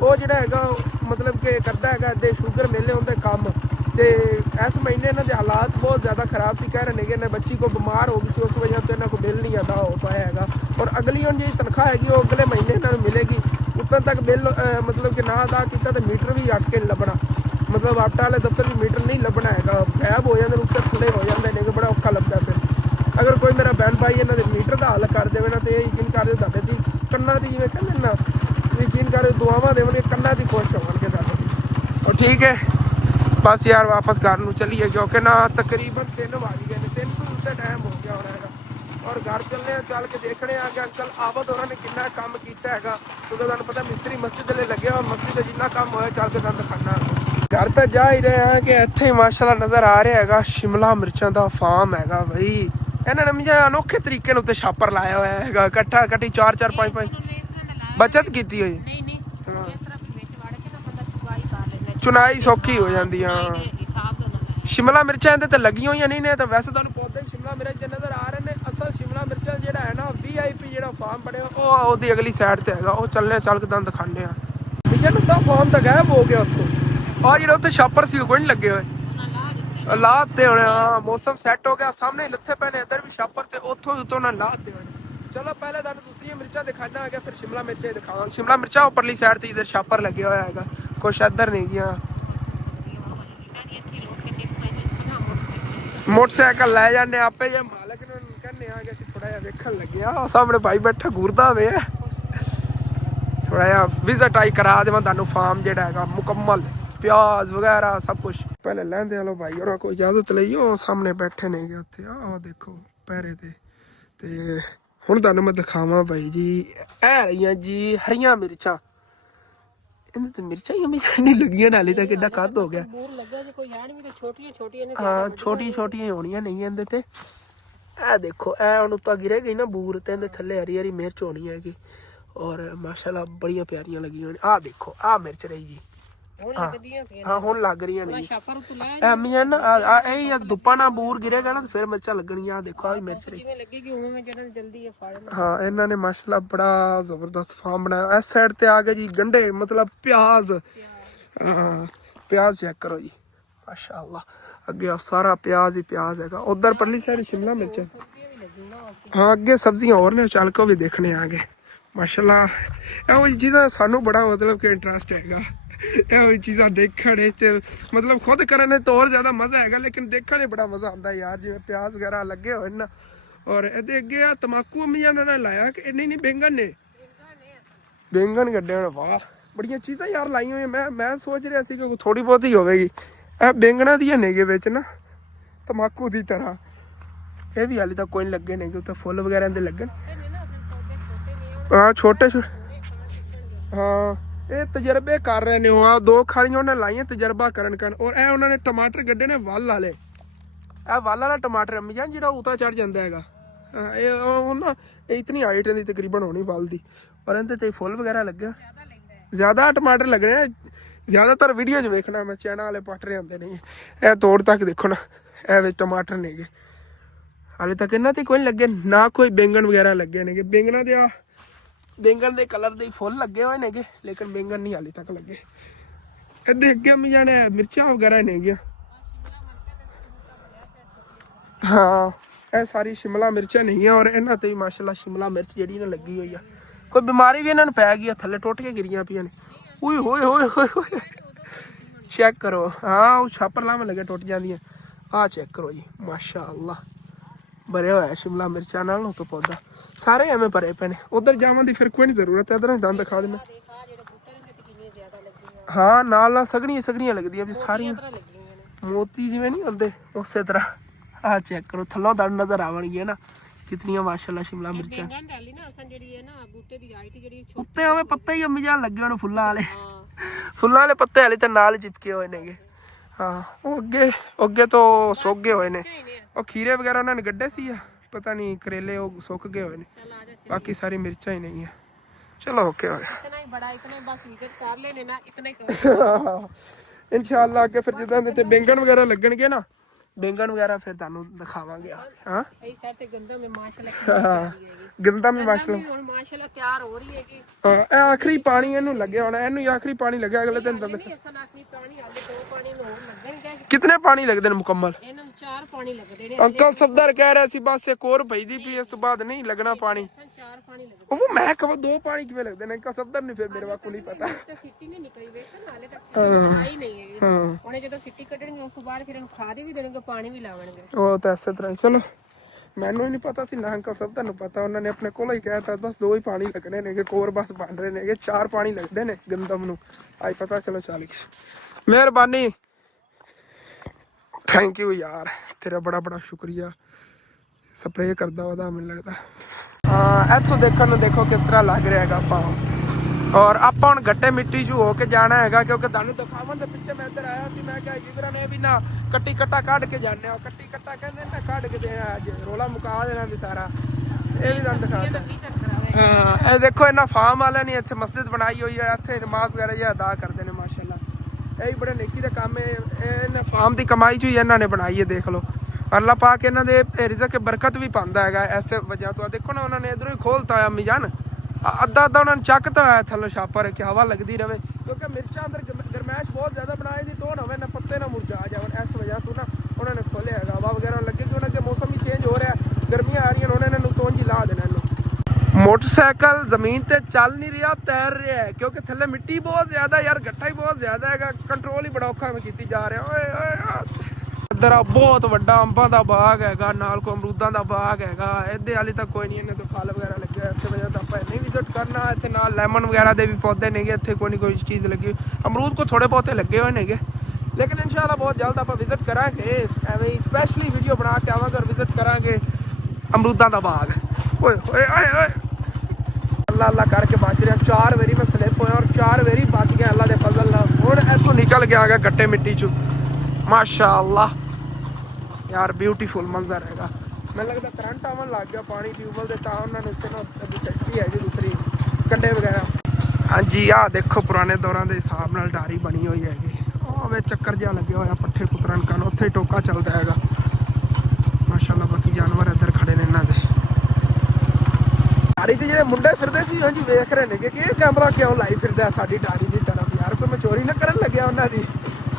ਉਹ ਜਿਹੜਾ ਹੈਗਾ ਮਤਲਬ ਕਿ ਕਰਦਾ ਹੈਗਾ ਤੇ ਸ਼ੂਗਰ ਮੇਲੇ ਹੁੰਦੇ ਕੰਮ ਤੇ ਇਸ ਮਹੀਨੇ ਇਹਨਾਂ ਦੇ ਹਾਲਾਤ ਬਹੁਤ ਜ਼ਿਆਦਾ ਖਰਾਬ ਸੀ ਕਹਿ ਰਹੇ ਨੇ ਕਿ ਇਹਨਾਂ ਬੱਚੀ ਕੋ ਬਿਮਾਰ ਹੋ ਗਈ ਸੀ ਉਸ ਵਜ੍ਹਾ ਤੋਂ ਇਹਨਾਂ ਕੋ ਬਿੱਲ ਨਹੀਂ ਅਦਾ ਹੋ ਪਾਇਆ ਹੈਗਾ ਔਰ ਅਗਲੀ ਹੁਣ ਜਿਹੜੀ ਤਨਖਾਹ ਹੈਗੀ ਉਹ ਅਗਲੇ ਮਹੀਨੇ ਇਹਨਾਂ ਨੂੰ ਮਿਲੇਗੀ ਉਦੋਂ ਤੱਕ ਬਿੱਲ ਮਤਲਬ ਕਿ ਨਾ ਅਦਾ ਕੀਤਾ ਤੇ ਮੀਟਰ ਵੀ ਅਟ ਕੇ ਲੱਭਣਾ मतलब आटा वाले दफ्तर भी मीटर नहीं लभना है गायब हो जाते उत्तर खुले हो जाते हैं बड़ा औखा लगता फिर अगर कोई मेरा भैन भाई इन्होंने मीटर का हल कर दे ना तो यकीन कर दादे की कन्ना की जिवें कहते ना यकीन कर दुआवां देवगे कन्ना की खुश होवणगे दादे की और ठीक है बस यार वापस घर नूं चलीए क्योंकि ना तकरीबन 3 बज गए ने 3 तो टाइम हो गया होना है और घर चलने चल के देखने आ कि अंकल आबद उन्होंने कितना काम किया है क्योंकि तुहानूं पता मिस्त्री मस्जिद ले लगे और मस्जिद जिन्ना काम होया चल के तुहानूं दिखाना घर तो जा ही रहे हैं कि इत्थे ही माशाल्लाह नज़र आ रहा हैगा शिमला मिर्चां का फार्म हैगा बई इन्होंने मियां अनोखे तरीके उत्ते छापर लाया हुआ हैगा इकट्ठा इकट्ठी 4-4 5-5 बचत की हुई चुनाई सौखी हो जाती हाँ शिमला मिर्चां इहदे ते लगी हुई नहीं ने तो वैसे तुहानूं पौधे शिमला मिर्च नज़र आ रहे हैं असल शिमला मिर्चां जिहड़ा है ना VIP जिहड़ा फार्म बने ओहदी अगली साइड ते हैगा वो चलने चल के तुहानूं दिखाने मियां नूं तां फार्म तो गायब हो गया उत्थों और जो उत्थे छापर सी कोई नहीं लगे हुए लाते होने हाँ मौसम सैट हो गया सामने ही लत्थे पैने इधर भी छापर थे उतों उतों ना लाते होने चलो पहले तुहानूं दूसरी मिर्चा दिखाना है फिर शिमला मिर्चा दिखावांगे शिमला मिर्चा उपरली साइड ते इधर छापर लगे हुआ है कुछ इधर नहीं गया मोटरसाइकिल लै जाने आपे जे मालक नूं कहने आ कि थोड़ा जिहा वेखण लगे सामने भाई बैठा घूरदा वे थोड़ा जिहा विजिट आई करा देवां तुहानूं फार्म जिहड़ा हैगा मुकम्मल प्याज वगैरह सब कुछ पहले लैंदे आलो भाई और कोई इजाजत लईओ सामने बैठे नहीं गए उत्थे आ देखो पैरे ते हुण तुहानूं मैं दिखावां भाई जी ए रहियां जी हरियां मिर्चां इन्हें तो मिर्चां ही नहीं लगियां नाले तक एडा कद हो गया हाँ छोटी छोटी होनियां नहीं इहदे ते ए देखो ए हुण उत्ता गिरे गई ना बूर ते इहदे थल्ले हरी हरी मिर्च होनी हैगी और माशाल्लाह बड़ियां प्यारियां लगी होनी आ देखो आ मिर्च रही जी हाँ हुण लग रही है मियां ना यही धुप्पा ना बूर गिरेगा ना तो फिर मिर्चा लगनियां देखो आ मिर्च रही हाँ इन्होंने माशाल्लाह बड़ा जबरदस्त फार्म बनाया इस साइड ते आ गए जी गंढे मतलब प्याज प्याज चेक करो जी माशाल्लाह अगे सारा प्याज ही प्याज है उधर परली साइड शिमला मिर्च हाँ अगे सब्जियां और ने चल के भी देखने आ गए माशाल्लाह ਇਹੋ चीज़ा सानू बड़ा मतलब कि इंटरस्ट हैगा ਇਹੋ चीज़ा देखने मतलब खुद करने तो और ज़्यादा मज़ा हैगा लेकिन देखने बड़ा मज़ा आता है यार जिवें प्याज वगैरह लगे हुए ना ਔਰ ਇਹਦੇ ਅੱਗੇ ਆ ਤਮਾਕੂ ਅੰਮੀ ਜਾਨ ਨੇ ਲਾਇਆ ਕਿ ਨਹੀਂ ਬੈਂਗਣ ਨੇ ਬੈਂਗਣ ਕੱਢੇ ਹੋਣ। ਵਾਹ ਬੜੀਆਂ ਚੀਜ਼ਾਂ ਯਾਰ ਲਾਈਆਂ ਹੋਈਆਂ। ਮੈਂ ਸੋਚ ਰਿਹਾ ਸੀ ਕਿ ਥੋੜੀ ਬਹੁਤ ਹੀ ਹੋਵੇਗੀ। ਇਹ ਬੈਂਗਣਾ ਦੀਆਂ ਨੇਗੇ ਵਿੱਚ ਨਾ ਤਮਾਕੂ ਦੀ ਤਰ੍ਹਾਂ। ਇਹ ਵੀ ਹਾਲੇ ਤੱਕ ਕੋਈ ਨਹੀਂ ਲੱਗੇ ਨੇ ਉੱਤੇ ਫੁੱਲ ਵਗੈਰਾ ਦੇ ਲੱਗਣ। ਹਾਂ ਛੋਟੇ ਹਾਂ ਇਹ ਤਜਰਬੇ ਕਰ ਰਹੇ ਨੇ। ਉਹ ਦੋ ਖਾਲੀਆਂ ਉਹਨਾਂ ਲਾਈਆਂ ਤਜਰਬਾ ਕਰਨ ਔਰ ਇਹ ਉਹਨਾਂ ਨੇ ਟਮਾਟਰ ਕੱਢੇ ਨੇ ਵੱਲ ਵਾਲੇ। ਇਹ ਵੱਲ ਵਾਲਾ ਟਮਾਟਰ ਅੰਮੀ ਜਾਨ ਜਿਹੜਾ ਉਤਾ ਚੜ ਜਾਂਦਾ ਹੈਗਾ। ਇਹ ਉਹ ਨਾ ਇਤਨੀ ਹਾਈਟ ਦੀ ਤਕਰੀਬਨ ਹੋਣੀ ਵੱਲ ਦੀ। ਔਰ ਇਹਦੇ ਤੇ ਫੁੱਲ ਵਗੈਰਾ ਲੱਗਿਆ। ਜ਼ਿਆਦਾ ਟਮਾਟਰ ਲੱਗਣੇ ਆ। ਜ਼ਿਆਦਾਤਰ ਵੀਡੀਓ 'ਚ ਵੇਖਣਾ ਮੈਂ ਚੈਨਲ ਵਾਲੇ ਪੱਟ ਰਹੇ ਹੁੰਦੇ ਨੇ। ਇਹ ਤੋੜ ਤੱਕ ਦੇਖੋ ਨਾ ਇਹ ਵਿੱਚ ਟਮਾਟਰ ਨੇਗੇ। ਹਾਲੇ ਤੱਕ ਇਹਨਾਂ ਤੇ ਕੋਈ ਲੱਗੇ ਨਾ ਕੋਈ ਬੈਂਗਣ ਵਗੈਰਾ ਲੱਗੇ ਨੇਗੇ। ਬੈਂਗਣਾ ਦੇ ਬੈਂਗਣ ਦੇ ਕਲਰ ਦੇ ਫੁੱਲ ਲੱਗੇ ਹੋਏ ਨੇਗੇ ਲੇਕਿਨ ਬੈਂਗਣ ਨਹੀਂ ਹਾਲੇ ਤੱਕ ਲੱਗੇ। ਇਹਦੇ ਅੱਗੇ ਵੀ ਜਾਣੇ ਮਿਰਚਾਂ ਵਗੈਰਾ ਨੇਗੀਆਂ। ਹਾਂ ਇਹ ਸਾਰੀ ਸ਼ਿਮਲਾ ਮਿਰਚਾਂ ਨਹੀਂ ਆ। ਔਰ ਇਹਨਾਂ ਤੇ ਵੀ ਮਾਸ਼ਾਅੱਲਾ ਸ਼ਿਮਲਾ ਮਿਰਚ ਜਿਹੜੀ ਨਾ ਲੱਗੀ ਹੋਈ ਆ। ਕੋਈ ਬਿਮਾਰੀ ਵੀ ਇਹਨਾਂ ਨੂੰ ਪੈ ਗਈ ਆ। ਥੱਲੇ ਟੁੱਟ ਕੇ ਗਿਰੀਆਂ ਪਈਆਂ ਨੇ। ਓਏ ਹੋਏ ਹੋਏ ਹੋਏ ਚੈੱਕ ਕਰੋ। ਹਾਂ ਉਹ ਛਾਪਰ ਲਾਵੇਂ ਲੱਗੇ ਟੁੱਟ ਜਾਂਦੀਆਂ। ਆਹ ਚੈੱਕ ਕਰੋ ਜੀ ਮਾਸ਼ਾਅੱਲਾ ਭਰਿਆ ਹੋਇਆ ਸ਼ਿਮਲਾ ਮਿਰਚਾਂ ਨਾਲ। ਉਹ ਤੋਂ ਪੌਦਾ ਸਾਰੇ ਐਵੇਂ ਭਰੇ ਪਏ ਨੇ। ਉਧਰ ਜਾਵਾਂ ਦੀ ਫਿਰ ਕੋਈ ਨਹੀਂ ਜ਼ਰੂਰਤ। ਇਧਰ ਦੰਦ ਦਿਖਾ ਦੇਣਾ। ਹਾਂ ਨਾਲ ਸਗੜੀਆਂ ਲੱਗਦੀਆਂ ਵੀ ਸਾਰੀਆਂ ਮੋਤੀ ਜਿਵੇਂ ਨਹੀਂ ਹੁੰਦੇ ਉਸੇ ਤਰ੍ਹਾਂ। ਆਹ ਚੈੱਕ ਕਰੋ ਥੱਲੋਂ ਦੰਦ ਨਜ਼ਰ ਆਵਣਗੇ ਨਾ ਕਿਤਨੀਆਂ ਮਾਸ਼ਾਅੱਲਾ ਸ਼ਿਮਲਾ ਮਿਰਚਾਂ। ਉੱਤੇ ਐਵੇਂ ਪੱਤੇ ਹੀ ਅੰਮੀ ਜਾਨ ਲੱਗੇ ਹੋਣ ਫੁੱਲਾਂ ਵਾਲੇ ਪੱਤੇ ਹਾਲੇ ਤਾਂ ਨਾਲ ਚਿਪਕੇ ਹੋਏ ਨੇਗੇ। ਹਾਂ ਉਹ ਅੱਗੇ ਤੋਂ ਸੁੱਕ ਗਏ ਹੋਏ ਨੇ। ਉਹ ਖੀਰੇ ਵਗੈਰਾ ਉਹਨਾਂ ਨੇ ਗੱਡੇ ਸੀ ਪਤਾ ਨਹੀਂ ਕਰੇਲੇ ਉਹ ਸੁੱਕ ਗਏ ਹੋਏ ਨੇ। ਬਾਕੀ ਸਾਰੀ ਮਿਰਚਾਂ ਹੀ ਨਹੀਂ ਹੈ। ਚਲੋ ਓਕੇ ਹੋਇਆ ਇਨਸ਼ਾਅੱਲਾ ਅੱਗੇ ਫਿਰ ਜਿੱਦਾਂ ਦੇ ਤੇ ਬੈਂਗਣ ਵਗੈਰਾ ਲੱਗਣਗੇ ਨਾ ਬੈਂਗਣ ਵਗੈਰਾ ਫਿਰ ਤੁਹਾਨੂੰ ਦਿਖਾਵਾਂਗੇ। ਹਾਂ ਇਸ ਸਾਈਡ ਤੇ ਗੰਦਮ ਹੈ ਮਾਸ਼ਾਅੱਲਾ ਗੰਦਮ ਵੀ ਮਾਸ਼ਾਅੱਲਾ ਹੁਣ ਮਾਸ਼ਾਅੱਲਾ ਤਿਆਰ ਹੋ ਰਹੀ ਹੈਗੀ। ਇਹ ਆਖਰੀ ਪਾਣੀ ਇਹਨੂੰ ਲੱਗਿਆ ਹੋਣਾ। ਇਹਨੂੰ ਆਖਰੀ ਪਾਣੀ ਲੱਗਿਆ ਅਗਲੇ ਦਿਨ ਤੱਕ। ਕਿਤਨੇ ਪਾਣੀ ਲੱਗਦੇ ਨੇ ਮੁਕੰਮਲ? ਇਹਨਾਂ ਨੂੰ 4 ਪਾਣੀ ਲੱਗਦੇ ਨੇ। ਅੰਕਲ ਸਫਦਰ ਕਹਿ ਰਿਹਾ ਸੀ ਬਸ ਇੱਕ ਹੋਰ ਪਈਦੀ ਪਈ ਇਸ ਤੋਂ ਬਾਅਦ ਨਹੀਂ ਲੱਗਣਾ ਪਾਣੀ। 4 ਪਾਣੀ ਲੱਗਦੇ ਉਹ ਮੈਂ ਕਹਾਂ 2 ਪਾਣੀ ਕਿਵੇਂ ਲੱਗਦੇ ਨੇ? ਅੰਕਲ ਸਫਦਰ ਨਹੀਂ ਫਿਰ ਮੇਰੇ ਵਾਕੂ ਨਹੀਂ ਪਤਾ। ਤੇ ਸਿੱਟੀ ਨਹੀਂ ਨਿਕਲੀ ਵੇਖ ਨਾਲੇ ਤੱਕ ਆਈ ਨਹੀਂ ਹੈਗੀ। ਉਹਨੇ ਜਦੋਂ ਸਿੱਟੀ ਕੱਢਣਗੇ ਉਸ ਤੋਂ ਬਾਅਦ ਫਿਰ ਇਹਨੂੰ ਖਾਦ ਵੀ ਦੇਣਗੇ ਪਾਣੀ ਵੀ ਲਾਵਣਗੇ। ਉਹ ਤਾਂ ਇਸੇ ਤਰ੍ਹਾਂ ਚਲੋ ਮੈਨੂੰ ਹੀ ਨਹੀਂ ਪਤਾ ਸੀ ਨਾ ਅੰਕਲ ਸਭ ਤੁਹਾਨੂੰ ਪਤਾ। ਉਹਨਾਂ ਨੇ ਆਪਣੇ ਕੋਲ ਹੀ ਕਹਿਤਾ ਬਸ 2 ਹੀ ਪਾਣੀ ਲੱਗਣੇ ਨੇ ਕੋਰ ਬਸ ਬਣ ਰਹੇ ਨੇ 4 ਪਾਣੀ ਲੱਗਦੇ ਨੇ ਗੰਦਮ ਨੂੰ। ਅੱਜ ਪਤਾ ਚਲੋ ਚੱਲ ਗਿਆ। ਮਿਹਰਬਾਨੀ ਥੈਂਕ ਯੂ ਯਾਰ ਤੇਰਾ ਬੜਾ ਸ਼ੁਕਰੀਆ। ਸਪਰੇਅ ਕਰਦਾ ਉਹਦਾ ਮੈਨੂੰ ਲੱਗਦਾ। ਹਾਂ ਇੱਥੋਂ ਦੇਖਣ ਨੂੰ ਦੇਖੋ ਕਿਸ ਤਰ੍ਹਾਂ ਲੱਗ ਰਿਹਾ ਹੈਗਾ ਫਾਰਮ। ਔਰ ਆਪਾਂ ਹੁਣ ਗੱਟੇ ਮਿੱਟੀ 'ਚ ਹੋ ਕੇ ਜਾਣਾ ਹੈਗਾ ਕਿਉਂਕਿ ਤੁਹਾਨੂੰ ਦਿਖਾਵਣ ਦੇ ਪਿੱਛੇ ਮੈਂ ਇੱਧਰ ਆਇਆ ਸੀ। ਮੈਂ ਕਿਹਾ ਜਿਗਰਾਂ ਨੇ ਵੀ ਨਾ ਕੱਟੀ ਕੱਟਾ ਕੱਢ ਕੇ ਜਾਂਦੇ ਆ। ਕੱਟੀ ਕੱਟਾ ਕਹਿੰਦੇ ਨਾ ਕੱਢ ਕੇ ਦੇਣਾ ਅੱਜ ਰੋਲਾ ਮੁਕਾ ਦੇਣਾ ਵੀ ਸਾਰਾ। ਇਹ ਵੀ ਤੁਹਾਨੂੰ ਦਿਖਾਤਾ। ਹਾਂ ਇਹ ਦੇਖੋ ਇਹਨਾਂ ਫਾਰਮ ਵਾਲਿਆਂ ਨੇ ਇੱਥੇ ਮਸਜਿਦ ਬਣਾਈ ਹੋਈ ਹੈ। ਇੱਥੇ ਨਮਾਜ਼ ਵਗੈਰਾ ਜਿਹਾ ਅਦਾ ਕਰਦੇ ਨੇ ਮਾਸ਼ਾਅੱਲਾ। ਇਹ ਵੀ ਬੜਾ ਨੇਕੀ ਦਾ ਕੰਮ ਹੈ। ਇਹਨਾਂ ਫਾਰਮ ਦੀ ਕਮਾਈ 'ਚ ਹੀ ਇਹਨਾਂ ਨੇ ਬਣਾਈ ਹੈ। ਦੇਖ ਲਓ ਅੱਲਾ ਪਾਕ ਇਹਨਾਂ ਦੇ ਰਿਜ਼ਕ ਬਰਕਤ ਵੀ ਪਾਉਂਦਾ ਹੈਗਾ ਐਸੇ ਵਜ੍ਹਾ ਤੋਂ। ਦੇਖੋ ਨਾ ਉਹਨਾਂ ਨੇ ਇਧਰੋਂ ਹੀ ਖੋਲਤਾ ਹੋਇਆ ਅੰਮੀ ਜਾਨ। ਅੱਧਾ ਉਹਨਾਂ ਨੇ ਚੱਕਤਾ ਹੋਇਆ ਥੱਲੇ ਛਾਪਰ ਕਿ ਹਵਾ ਲੱਗਦੀ ਰਹੇ ਕਿਉਂਕਿ ਮਿਰਚਾਂ ਅੰਦਰ ਗਰਮੈਸ਼ ਬਹੁਤ ਜ਼ਿਆਦਾ ਬਣਾਈ ਦੀ ਤੋਂ ਹੋਵੇ ਨਾ ਪੱਤੇ ਨਾ ਮੁਰਝਾ ਜਾਵਣ। ਇਸ ਵਜ੍ਹਾ ਤੋਂ ਨਾ ਉਹਨਾਂ ਨੇ ਖੋਲਿਆ ਹੈਗਾ ਹਵਾ ਵਗੈਰਾ ਲੱਗੇ ਕਿ ਉਹਨਾਂ ਦੇ ਮੌਸਮ ਵੀ ਚੇਂਜ ਹੋ ਰਿਹਾ ਗਰਮੀਆਂ ਆ ਰਹੀਆਂ। ਉਹਨਾਂ ਨੇ ਤੋਂ ਜੀ ਲਾ ਦੇਣਾ ਇਹਨੂੰ। ਮੋਟਰਸਾਈਕਲ ਜ਼ਮੀਨ ਤੇ ਚੱਲ ਨਹੀਂ ਰਿਹਾ ਤੈਰ ਰਿਹਾ ਹੈ ਕਿਉਂਕਿ ਥੱਲੇ ਮਿੱਟੀ ਬਹੁਤ ਜ਼ਿਆਦਾ ਯਾਰ ਗੱਟਾ ਹੀ ਬਹੁਤ ਜ਼ਿਆਦਾ ਹੈਗਾ। ਕੰਟਰੋਲ ਹੀ ਬੜਾ ਔਖਾ ਮੈਂ ਕੀਤੀ ਜਾ ਰਿਹਾ। ਓਏ ਓਏ ਇੱਧਰ ਆ ਬਹੁਤ ਵੱਡਾ ਅੰਬਾਂ ਦਾ ਬਾਗ ਹੈਗਾ ਨਾਲ ਕੋ ਅਮਰੂਦਾਂ ਦਾ ਬਾਗ ਹੈਗਾ। ਇਹਦੇ ਹਾਲੇ ਤੱਕ ਕੋਈ ਨਹੀਂ ਇਹਨਾਂ ਤੋਂ ਫਲ ਵਗੈਰਾ ਲੱਗੇ ਇਸੇ ਵਜ੍ਹਾ ਤੋਂ ਆਪਾਂ ਨਹੀਂ ਵਿਜ਼ਿਟ ਕਰਨਾ। ਇੱਥੇ ਨਾਲ ਲੈਮਨ ਵਗੈਰਾ ਦੇ ਵੀ ਪੌਦੇ ਨੇਗੇ। ਇੱਥੇ ਕੋਈ ਨਹੀਂ ਕੋਈ ਚੀਜ਼ ਲੱਗੀ। ਅਮਰੂਦ ਕੋ ਥੋੜੇ ਬਹੁਤੇ ਲੱਗੇ ਹੋਏ ਨੇਗੇ ਲੇਕਿਨ ਇਨਸ਼ਾਅੱਲਾ ਬਹੁਤ ਜਲਦ ਆਪਾਂ ਵਿਜ਼ਿਟ ਕਰਾਂਗੇ। ਐਵੇਂ ਹੀ ਸਪੈਸ਼ਲੀ ਵੀਡੀਓ ਬਣਾ ਕੇ ਆਵਾਂਗੇ ਔਰ ਵਿਜ਼ਿਟ ਕਰਾਂਗੇ ਅਮਰੂਦਾਂ ਦਾ ਬਾਗ। ਓਏ ਓਏ ਓਏ ਅੱਲਾ ਕਰਕੇ ਬਚ ਰਿਹਾ। 4 ਵਾਰੀ ਮੈਂ ਸਲਿਪ ਹੋਇਆ ਔਰ 4 ਵਾਰੀ ਬਚ ਗਿਆ ਅੱਲਾ ਦੇ ਫਜ਼ਲ ਨਾਲ। ਹੁਣ ਇੱਥੋਂ ਨਿਕਲ ਕੇ ਆ ਗਿਆ ਗੱਟੇ ਮਿੱਟੀ 'ਚ ਮਾਸ਼ਾਅੱਲਾ ਯਾਰ ਬਿਊਟੀਫੁਲ ਮੰਜ਼ਰ ਹੈਗਾ। ਮੈਨੂੰ ਲੱਗਦਾ ਕਰੰਟ ਆਉਣ ਲੱਗ ਗਿਆ ਪਾਣੀ ਟਿਊਬਵੈਲ ਦੇ ਤਾਂ ਉਹਨਾਂ ਨੂੰ ਇੱਥੇ ਨਾ ਫੈਕਟਰੀ ਹੈਗੀ ਦੂਸਰੀ ਕੰਡੇ ਵਗੈਰਾ। ਹਾਂਜੀ ਆਹ ਦੇਖੋ ਪੁਰਾਣੇ ਦੌਰਾਂ ਦੇ ਹਿਸਾਬ ਨਾਲ ਡਾਰੀ ਬਣੀ ਹੋਈ ਹੈਗੀ। ਉਹ ਵੇ ਚੱਕਰ ਜਿਹਾ ਲੱਗਿਆ ਹੋਇਆ ਪੱਠੇ ਕੁਤਰਨ ਕਰਨ ਉੱਥੇ ਹੀ ਟੋਕਾ ਚੱਲਦਾ ਹੈਗਾ ਮਾਸ਼ਾਅੱਲਾ। ਬਾਕੀ ਜਾਨਵਰ ਇੱਧਰ ਖੜੇ ਨੇ ਇਹਨਾਂ ਦੇ। ਡਾਰੀ ਤੇ ਜਿਹੜੇ ਮੁੰਡੇ ਫਿਰਦੇ ਸੀ ਹਾਂਜੀ ਵੇਖ ਰਹੇ ਨੇ ਕਿ ਇਹ ਕੈਮਰਾ ਕਿਉਂ ਲਾਈ ਫਿਰਦਾ ਸਾਡੀ ਡਾਰੀ ਦੀ ਤਰਫ ਯਾਰ ਕੋਈ ਮੈਂ ਚੋਰੀ ਨਾ ਕਰਨ ਲੱਗਿਆ ਉਹਨਾਂ ਦੀ।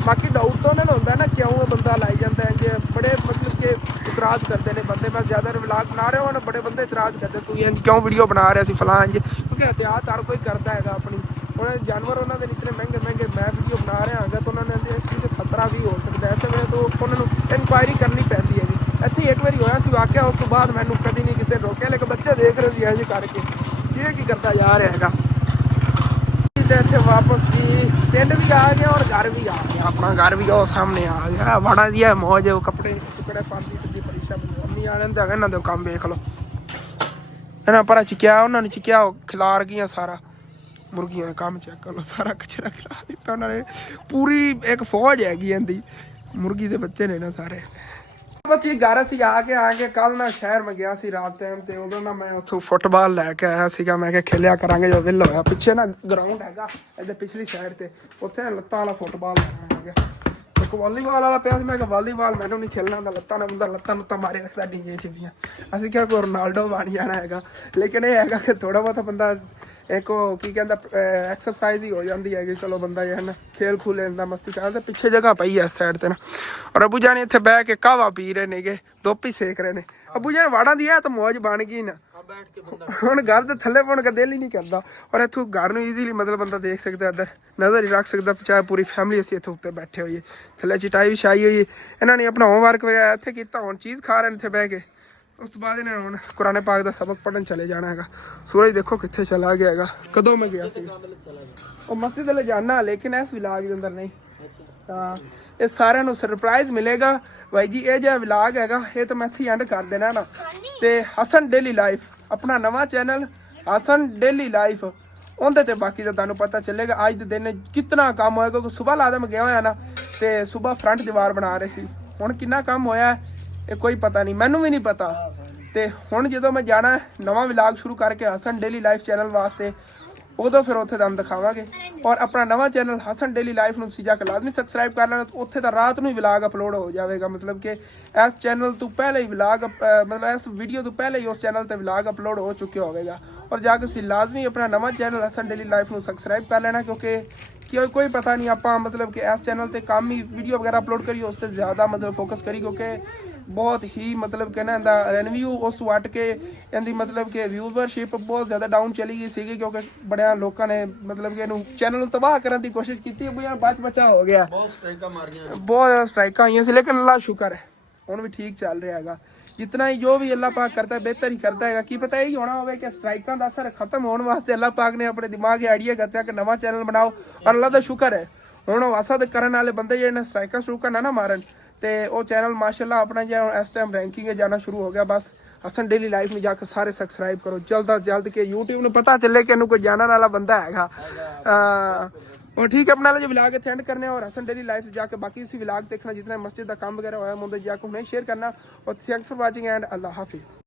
ਬਾਕੀ ਡਾਊਟ ਤਾਂ ਉਹਨਾਂ ਨੂੰ ਹੁੰਦਾ ਨਾ ਕਿਉਂ ਇਹ ਬੰਦਾ ਲਾਈ ਜਾਂਦਾ ਹੈ ਜੇ ਬੜੇ ਮਤਲਬ ਕਿ ਇਤਰਾਜ਼ ਕਰਦੇ ਨੇ ਬੰਦੇ। ਮੈਂ ਜ਼ਿਆਦਾ ਵਲੌਗ ਬਣਾ ਰਿਹਾ ਹਾਂ ਬੜੇ ਬੰਦੇ ਇਤਰਾਜ਼ ਕਰਦੇ ਤੂੰ ਇੰਜ ਕਿਉਂ ਵੀਡੀਓ ਬਣਾ ਰਿਹਾ ਸੀ ਫਲਾਂ ਇੰਜ ਕਿਉਂਕਿ ਇਹਤਿਆਤ ਹਰ ਕੋਈ ਕਰਦਾ ਹੈਗਾ ਆਪਣੀ। ਹੁਣ ਜਾਨਵਰ ਉਹਨਾਂ ਦੇ ਇਤਨੇ ਮਹਿੰਗੇ ਮੈਂ ਵੀਡੀਓ ਬਣਾ ਰਿਹਾ ਹਾਂਗਾ ਤਾਂ ਉਹਨਾਂ ਨੇ ਇਸ ਚੀਜ਼ 'ਤੇ ਖਤਰਾ ਵੀ ਹੋ ਸਕਦਾ। ਐਸੇ ਵੇਲੇ ਤੋਂ ਉਹਨਾਂ ਨੂੰ ਇਨਕੁਆਇਰੀ ਕਰਨੀ ਪੈਂਦੀ ਹੈਗੀ। ਇੱਥੇ ਇੱਕ ਵਾਰੀ ਹੋਇਆ ਸੀ ਵਾਕਿਆ ਉਸ ਤੋਂ ਬਾਅਦ ਮੈਨੂੰ ਕਦੀ ਕਿਸੇ ਰੋਕਿਆ ਲੇਕਿਨ ਬੱਚੇ ਦੇਖ ਰਹੇ ਸੀ ਇੰਜ ਕਰਕੇ ਕੀ ਕਰਦਾ ਜਾ ਰਿਹਾ ਹੈਗਾ। ਤੇ ਇੱਥੇ ਵਾਪਸ ਜੀ ਪਿੰਡ ਵੀ ਆ ਗਿਆ ਔਰ ਘਰ ਵੀ ਆ ਗਿਆ, ਆਪਣਾ ਘਰ ਵੀ ਉਹ ਸਾਹਮਣੇ ਆ ਗਿਆ। ਬੜਾ ਵਧੀਆ ਮੌਜ, ਕੱਪੜੇ ਟੁਕੜੇ ਪਾਉਂਦੀ ਸਿੱਧੀ ਪਰੀਸ਼ਾ ਮੰਮੀ ਆ ਲੈਂਦੇ ਹੈਗੇ। ਇਹਨਾਂ ਦੇ ਕੰਮ ਵੇਖ ਲਓ, ਇਹਨਾਂ ਪਰ ਚਿਕਿਆ ਉਹਨਾਂ ਨੂੰ ਚਿਕਿਆ ਖਿਲਾਰ ਗਈਆਂ ਸਾਰਾ ਮੁਰਗੀਆਂ ਦਾ ਕੰਮ ਚੈੱਕ ਕਰ ਲਓ, ਸਾਰਾ ਕਚਰਾ ਖਿਲਾ ਦਿੱਤਾ ਉਹਨਾਂ ਨੇ। ਪੂਰੀ ਇੱਕ ਫੌਜ ਹੈਗੀ ਇਹਦੀ, ਮੁਰਗੀ ਦੇ ਬੱਚੇ ਨੇ ਨਾ ਸਾਰੇ। ਬਸ ਇਹ ਘਰ ਅਸੀਂ ਆ ਕੇ ਕੱਲ ਨਾ ਸ਼ਹਿਰ ਮੈਂ ਗਿਆ ਸੀ ਰਾਤ ਟਾਈਮ ਤੇ ਉਦੋਂ ਨਾ ਮੈਂ ਉੱਥੋਂ ਫੁੱਟਬਾਲ ਲੈ ਕੇ ਆਇਆ ਸੀਗਾ। ਮੈਂ ਕਿਹਾ ਖੇਲਿਆ ਕਰਾਂਗੇ ਜਦੋਂ ਵਿਹਲਾ ਹੋਇਆ। ਪਿੱਛੇ ਨਾ ਗਰਾਊਂਡ ਹੈਗਾ ਇਹਦੇ ਪਿਛਲੀ ਸਾਈਡ ਤੇ, ਉੱਥੇ ਨਾ ਲੱਤਾਂ ਵਾਲਾ ਫੁੱਟਬਾਲ ਲੈਣਾ ਹੈਗਾ। ਇੱਕ ਵਾਲੀਬਾਲ ਵਾਲਾ ਪਿਆ ਸੀ, ਮੈਂ ਕਿਹਾ ਵਾਲੀਬਾਲ ਮੈਨੂੰ ਨਹੀਂ ਖੇਲਣਾ ਹੁੰਦਾ, ਲੱਤਾਂ ਨਾਲ ਬੰਦਾ ਲੱਤਾਂ ਮਾਰੇ ਰੱਖਦਾ ਡੀਜੇ 'ਚ ਵੀ। ਅਸੀਂ ਕਿਹਾ ਕੋਈ ਰੋਨਾਲਡੋ ਬਣ ਜਾਣਾ ਹੈਗਾ, ਲੇਕਿਨ ਇਹ ਹੈਗਾ ਕਿ ਥੋੜਾ ਬਹੁਤਾ ਬੰਦਾ ਇੱਕ ਉਹ ਕੀ ਕਹਿੰਦਾ ਐਕਸਰਸਾਈਜ਼ ਹੀ ਹੋ ਜਾਂਦੀ ਹੈਗੀ। ਚਲੋ ਬੰਦਾ ਇਹ ਨਾ ਖੇਲ ਖੂਲ ਲੈਂਦਾ, ਮਸਤੀ ਕਰਦਾ। ਪਿੱਛੇ ਜਗ੍ਹਾ ਪਈ ਹੈ ਇਸ ਸਾਈਡ ਤੇ ਨਾ, ਔਰ ਅਬੂ ਜਾਨ ਇੱਥੇ ਬਹਿ ਕੇ ਕਾਹਵਾ ਪੀ ਰਹੇ ਨੇਗੇ, ਦੁੱਪ ਹੀ ਸੇਕ ਰਹੇ ਨੇ। ਅਬੂ ਜਾਨ ਵਾੜਾਂ ਦੀ ਹੈ ਤਾਂ ਮੌਜ ਬਣ ਗਈ ਨਾ, ਹੁਣ ਘਰ ਦੇ ਥੱਲੇ ਪਾਉਣ ਦਾ ਦਿਲ ਹੀ ਨਹੀਂ ਕਰਦਾ। ਔਰ ਇੱਥੋਂ ਘਰ ਨੂੰ ਈਜ਼ੀਲੀ ਮਤਲਬ ਬੰਦਾ ਦੇਖ ਸਕਦਾ, ਇੱਧਰ ਨਜ਼ਰ ਹੀ ਰੱਖ ਸਕਦਾ, ਚਾਹੇ ਪੂਰੀ ਫੈਮਿਲੀ ਅਸੀਂ ਇੱਥੇ ਉੱਤੇ ਬੈਠੇ ਹੋਈਏ। ਥੱਲੇ ਚਟਾਈ ਵਿਛਾਈ ਹੋਈ, ਇਹਨਾਂ ਨੇ ਆਪਣਾ ਹੋਮਵਰਕ ਵਗੈਰਾ ਇੱਥੇ ਕੀਤਾ, ਹੁਣ ਚੀਜ਼ ਖਾ ਰਹੇ ਨੇ ਇੱਥੇ ਬਹਿ ਕੇ। ਉਸ ਤੋਂ ਬਾਅਦ ਇਹਨਾਂ ਨੇ ਹੁਣ ਕੁਰਾਨ ਪਾਕ ਦਾ ਸਬਕ ਪੜ੍ਹਨ ਚਲੇ ਜਾਣਾ ਹੈਗਾ। ਸੂਰਜ ਦੇਖੋ ਕਿੱਥੇ ਚਲਾ ਗਿਆ ਹੈਗਾ, ਕਦੋਂ ਮੈਂ ਗਿਆ ਸੀ ਉਹ ਮਸਜਿਦ ਵੱਲ ਜਾਣਾ, ਲੇਕਿਨ ਇਸ ਵਲਾਗ ਦੇ ਅੰਦਰ ਨਹੀਂ। ਹਾਂ, ਇਹ ਸਾਰਿਆਂ ਨੂੰ ਸਰਪ੍ਰਾਈਜ਼ ਮਿਲੇਗਾ ਬਾਈ ਜੀ। ਇਹ ਜਿਹੜਾ ਵਲਾਗ ਹੈਗਾ ਇਹ ਤਾਂ ਮੈਂ ਇੱਥੇ ਐਂਡ ਕਰ ਦੇਣਾ ਨਾ। ਤੇ ਹਸਨ ਡੇਲੀ ਲਾਈਫ ਆਪਣਾ ਨਵਾਂ ਚੈਨਲ ਹਸਨ ਡੇਲੀ ਲਾਈਫ, ਉਹਦੇ ਤੇ ਬਾਕੀ ਤਾਂ ਤੁਹਾਨੂੰ ਪਤਾ ਚੱਲੇਗਾ ਅੱਜ ਦੇ ਦਿਨ ਕਿੰਨਾ ਕੰਮ ਹੋਇਆ। ਕਿਉਂਕਿ ਸੁਬਾਹ ਲਾਦਮ ਗਿਆ ਹੋਇਆ ਨਾ, ਤੇ ਸੁਬਾਹ ਫਰੰਟ ਦੀਵਾਰ ਬਣਾ ਰਹੇ ਸੀ। ਹੁਣ ਕਿੰਨਾ ਕੰਮ ਹੋਇਆ ਇਹ ਕੋਈ ਪਤਾ ਨਹੀਂ, ਮੈਨੂੰ ਵੀ ਨਹੀਂ ਪਤਾ। ਤੇ ਹੁਣ ਜਦੋਂ ਮੈਂ ਜਾਣਾ ਨਵਾਂ ਵਲਾਗ ਸ਼ੁਰੂ ਕਰਕੇ ਹਸਨ ਡੇਲੀ ਲਾਈਫ ਚੈਨਲ ਵਾਸਤੇ, ਉਦੋਂ ਫਿਰ ਉੱਥੇ ਤੁਹਾਨੂੰ ਦਿਖਾਵਾਂਗੇ। ਔਰ ਆਪਣਾ ਨਵਾਂ ਚੈਨਲ ਹਸਨ ਡੇਲੀ ਲਾਈਫ ਨੂੰ ਤੁਸੀਂ ਜਾ ਕੇ ਲਾਜ਼ਮੀ ਸਬਸਕ੍ਰਾਈਬ ਕਰ ਲੈਣਾ। ਉੱਥੇ ਤਾਂ ਰਾਤ ਨੂੰ ਹੀ ਵਲਾਗ ਅਪਲੋਡ ਹੋ ਜਾਵੇਗਾ, ਮਤਲਬ ਕਿ ਇਸ ਚੈਨਲ ਤੋਂ ਪਹਿਲੇ ਹੀ ਵਲਾਗ ਮਤਲਬ ਇਸ ਵੀਡੀਓ ਤੋਂ ਪਹਿਲੇ ਹੀ ਉਸ ਚੈਨਲ ਤੇ ਵਲਾਗ ਅਪਲੋਡ ਹੋ ਚੁੱਕਿਆ ਹੋਵੇਗਾ। ਔਰ ਜਾ ਕੇ ਤੁਸੀਂ ਲਾਜ਼ਮੀ ਆਪਣਾ ਨਵਾਂ ਚੈਨਲ ਹਸਨ ਡੇਲੀ ਲਾਈਫ ਨੂੰ ਸਬਸਕ੍ਰਾਈਬ ਕਰ ਲੈਣਾ, ਕਿਉਂਕਿ ਕੋਈ ਪਤਾ ਨਹੀਂ ਆਪਾਂ ਮਤਲਬ ਕਿ ਇਸ ਚੈਨਲ ਤੇ ਕੰਮ ਹੀ ਵੀਡੀਓ ਵਗੈਰਾ ਅਪਲੋਡ ਕਰੀਏ, ਉਸ ਤੇ ਜ਼ਿਆਦਾ ਮਤਲਬ ਫੋਕਸ ਕਰੀ, ਕਿਉਂਕਿ ਬਹੁਤ ਹੀ ਮਤਲਬ ਕਿ ਨਾ ਇਹਦਾ ਰੈਨਵਿਊ ਉਸ ਤੋਂ ਵੱਟ ਕੇ ਇਹਦੀ ਮਤਲਬ ਕਿ ਵਿਊਵਰਸ਼ਿਪ ਬਹੁਤ ਜ਼ਿਆਦਾ ਡਾਊਨ ਚਲੀ ਗਈ ਸੀਗੀ, ਕਿਉਂਕਿ ਬੜਿਆਂ ਲੋਕਾਂ ਨੇ ਮਤਲਬ ਕਿ ਇਹਨੂੰ ਚੈਨਲ ਨੂੰ ਤਬਾਹ ਕਰਨ ਦੀ ਕੋਸ਼ਿਸ਼ ਕੀਤੀ। ਬਚਾ ਹੋ ਗਿਆ, ਬਹੁਤ ਸਟ੍ਰਾਈਕਾਂ ਮਾਰੀਆਂ, ਬਹੁਤ ਸਟ੍ਰਾਈਕਾਂ ਆਈਆਂ ਸੀ, ਲੇਕਿਨ ਅੱਲਾ ਸ਼ੁਕਰ ਹੈ ਹੁਣ ਵੀ ਠੀਕ ਚੱਲ ਰਿਹਾ ਹੈਗਾ। ਜਿतना ही जो भी अल्लाह पाक करता है बेहतर ही करता है। की पता यही होना होवे कि स्ट्राइकों का असर खत्म होने वास्ते अल्लाह पाक ने अपने दिमाग आइडिया करता है कि नवा चैनल बनाओ। और अल्लाह का शुक्र है ਹੁਣ ਹਸਦ ਕਰਨ ਵਾਲੇ ਬੰਦੇ ਜਿਹੜੇ ਸਟ੍ਰਾਈਕਾਂ ਸਟ੍ਰੂਕਾਂ ਨਾ ਮਾਰਨ, ਤੇ ਉਹ ਚੈਨਲ ਮਾਸ਼ਾਅੱਲਾ ਆਪਣਾ ਜਿਹੜਾ ਇਸ ਟਾਈਮ ਰੈਂਕਿੰਗ ਜਾਣਾ ਸ਼ੁਰੂ ਹੋ ਗਿਆ। ਬਸ ਹਸਨ ਡੇਲੀ ਲਾਈਫ ਨੂੰ ਜਾ ਕੇ ਸਾਰੇ ਸਬਸਕ੍ਰਾਈਬ ਕਰੋ ਜਲਦ ਤੋਂ ਜਲਦ, ਕਿ YouTube ਨੂੰ ਪਤਾ ਚੱਲੇ ਕਿ ਇਹਨੂੰ ਕੋਈ ਜਾਣਨ ਵਾਲਾ ਬੰਦਾ ਹੈਗਾ। और ठीक है, अपना जो व्लॉग है एंड करने और हसन डेली लाइफ से जाकर बाकी इसी व्लॉग देखना, जितना मस्जिद का काम वगैरह होया मुझे जाकर उन्हें शेयर करना। और थैंक्स फॉर वाचिंग एंड अल्लाह हाफिज़।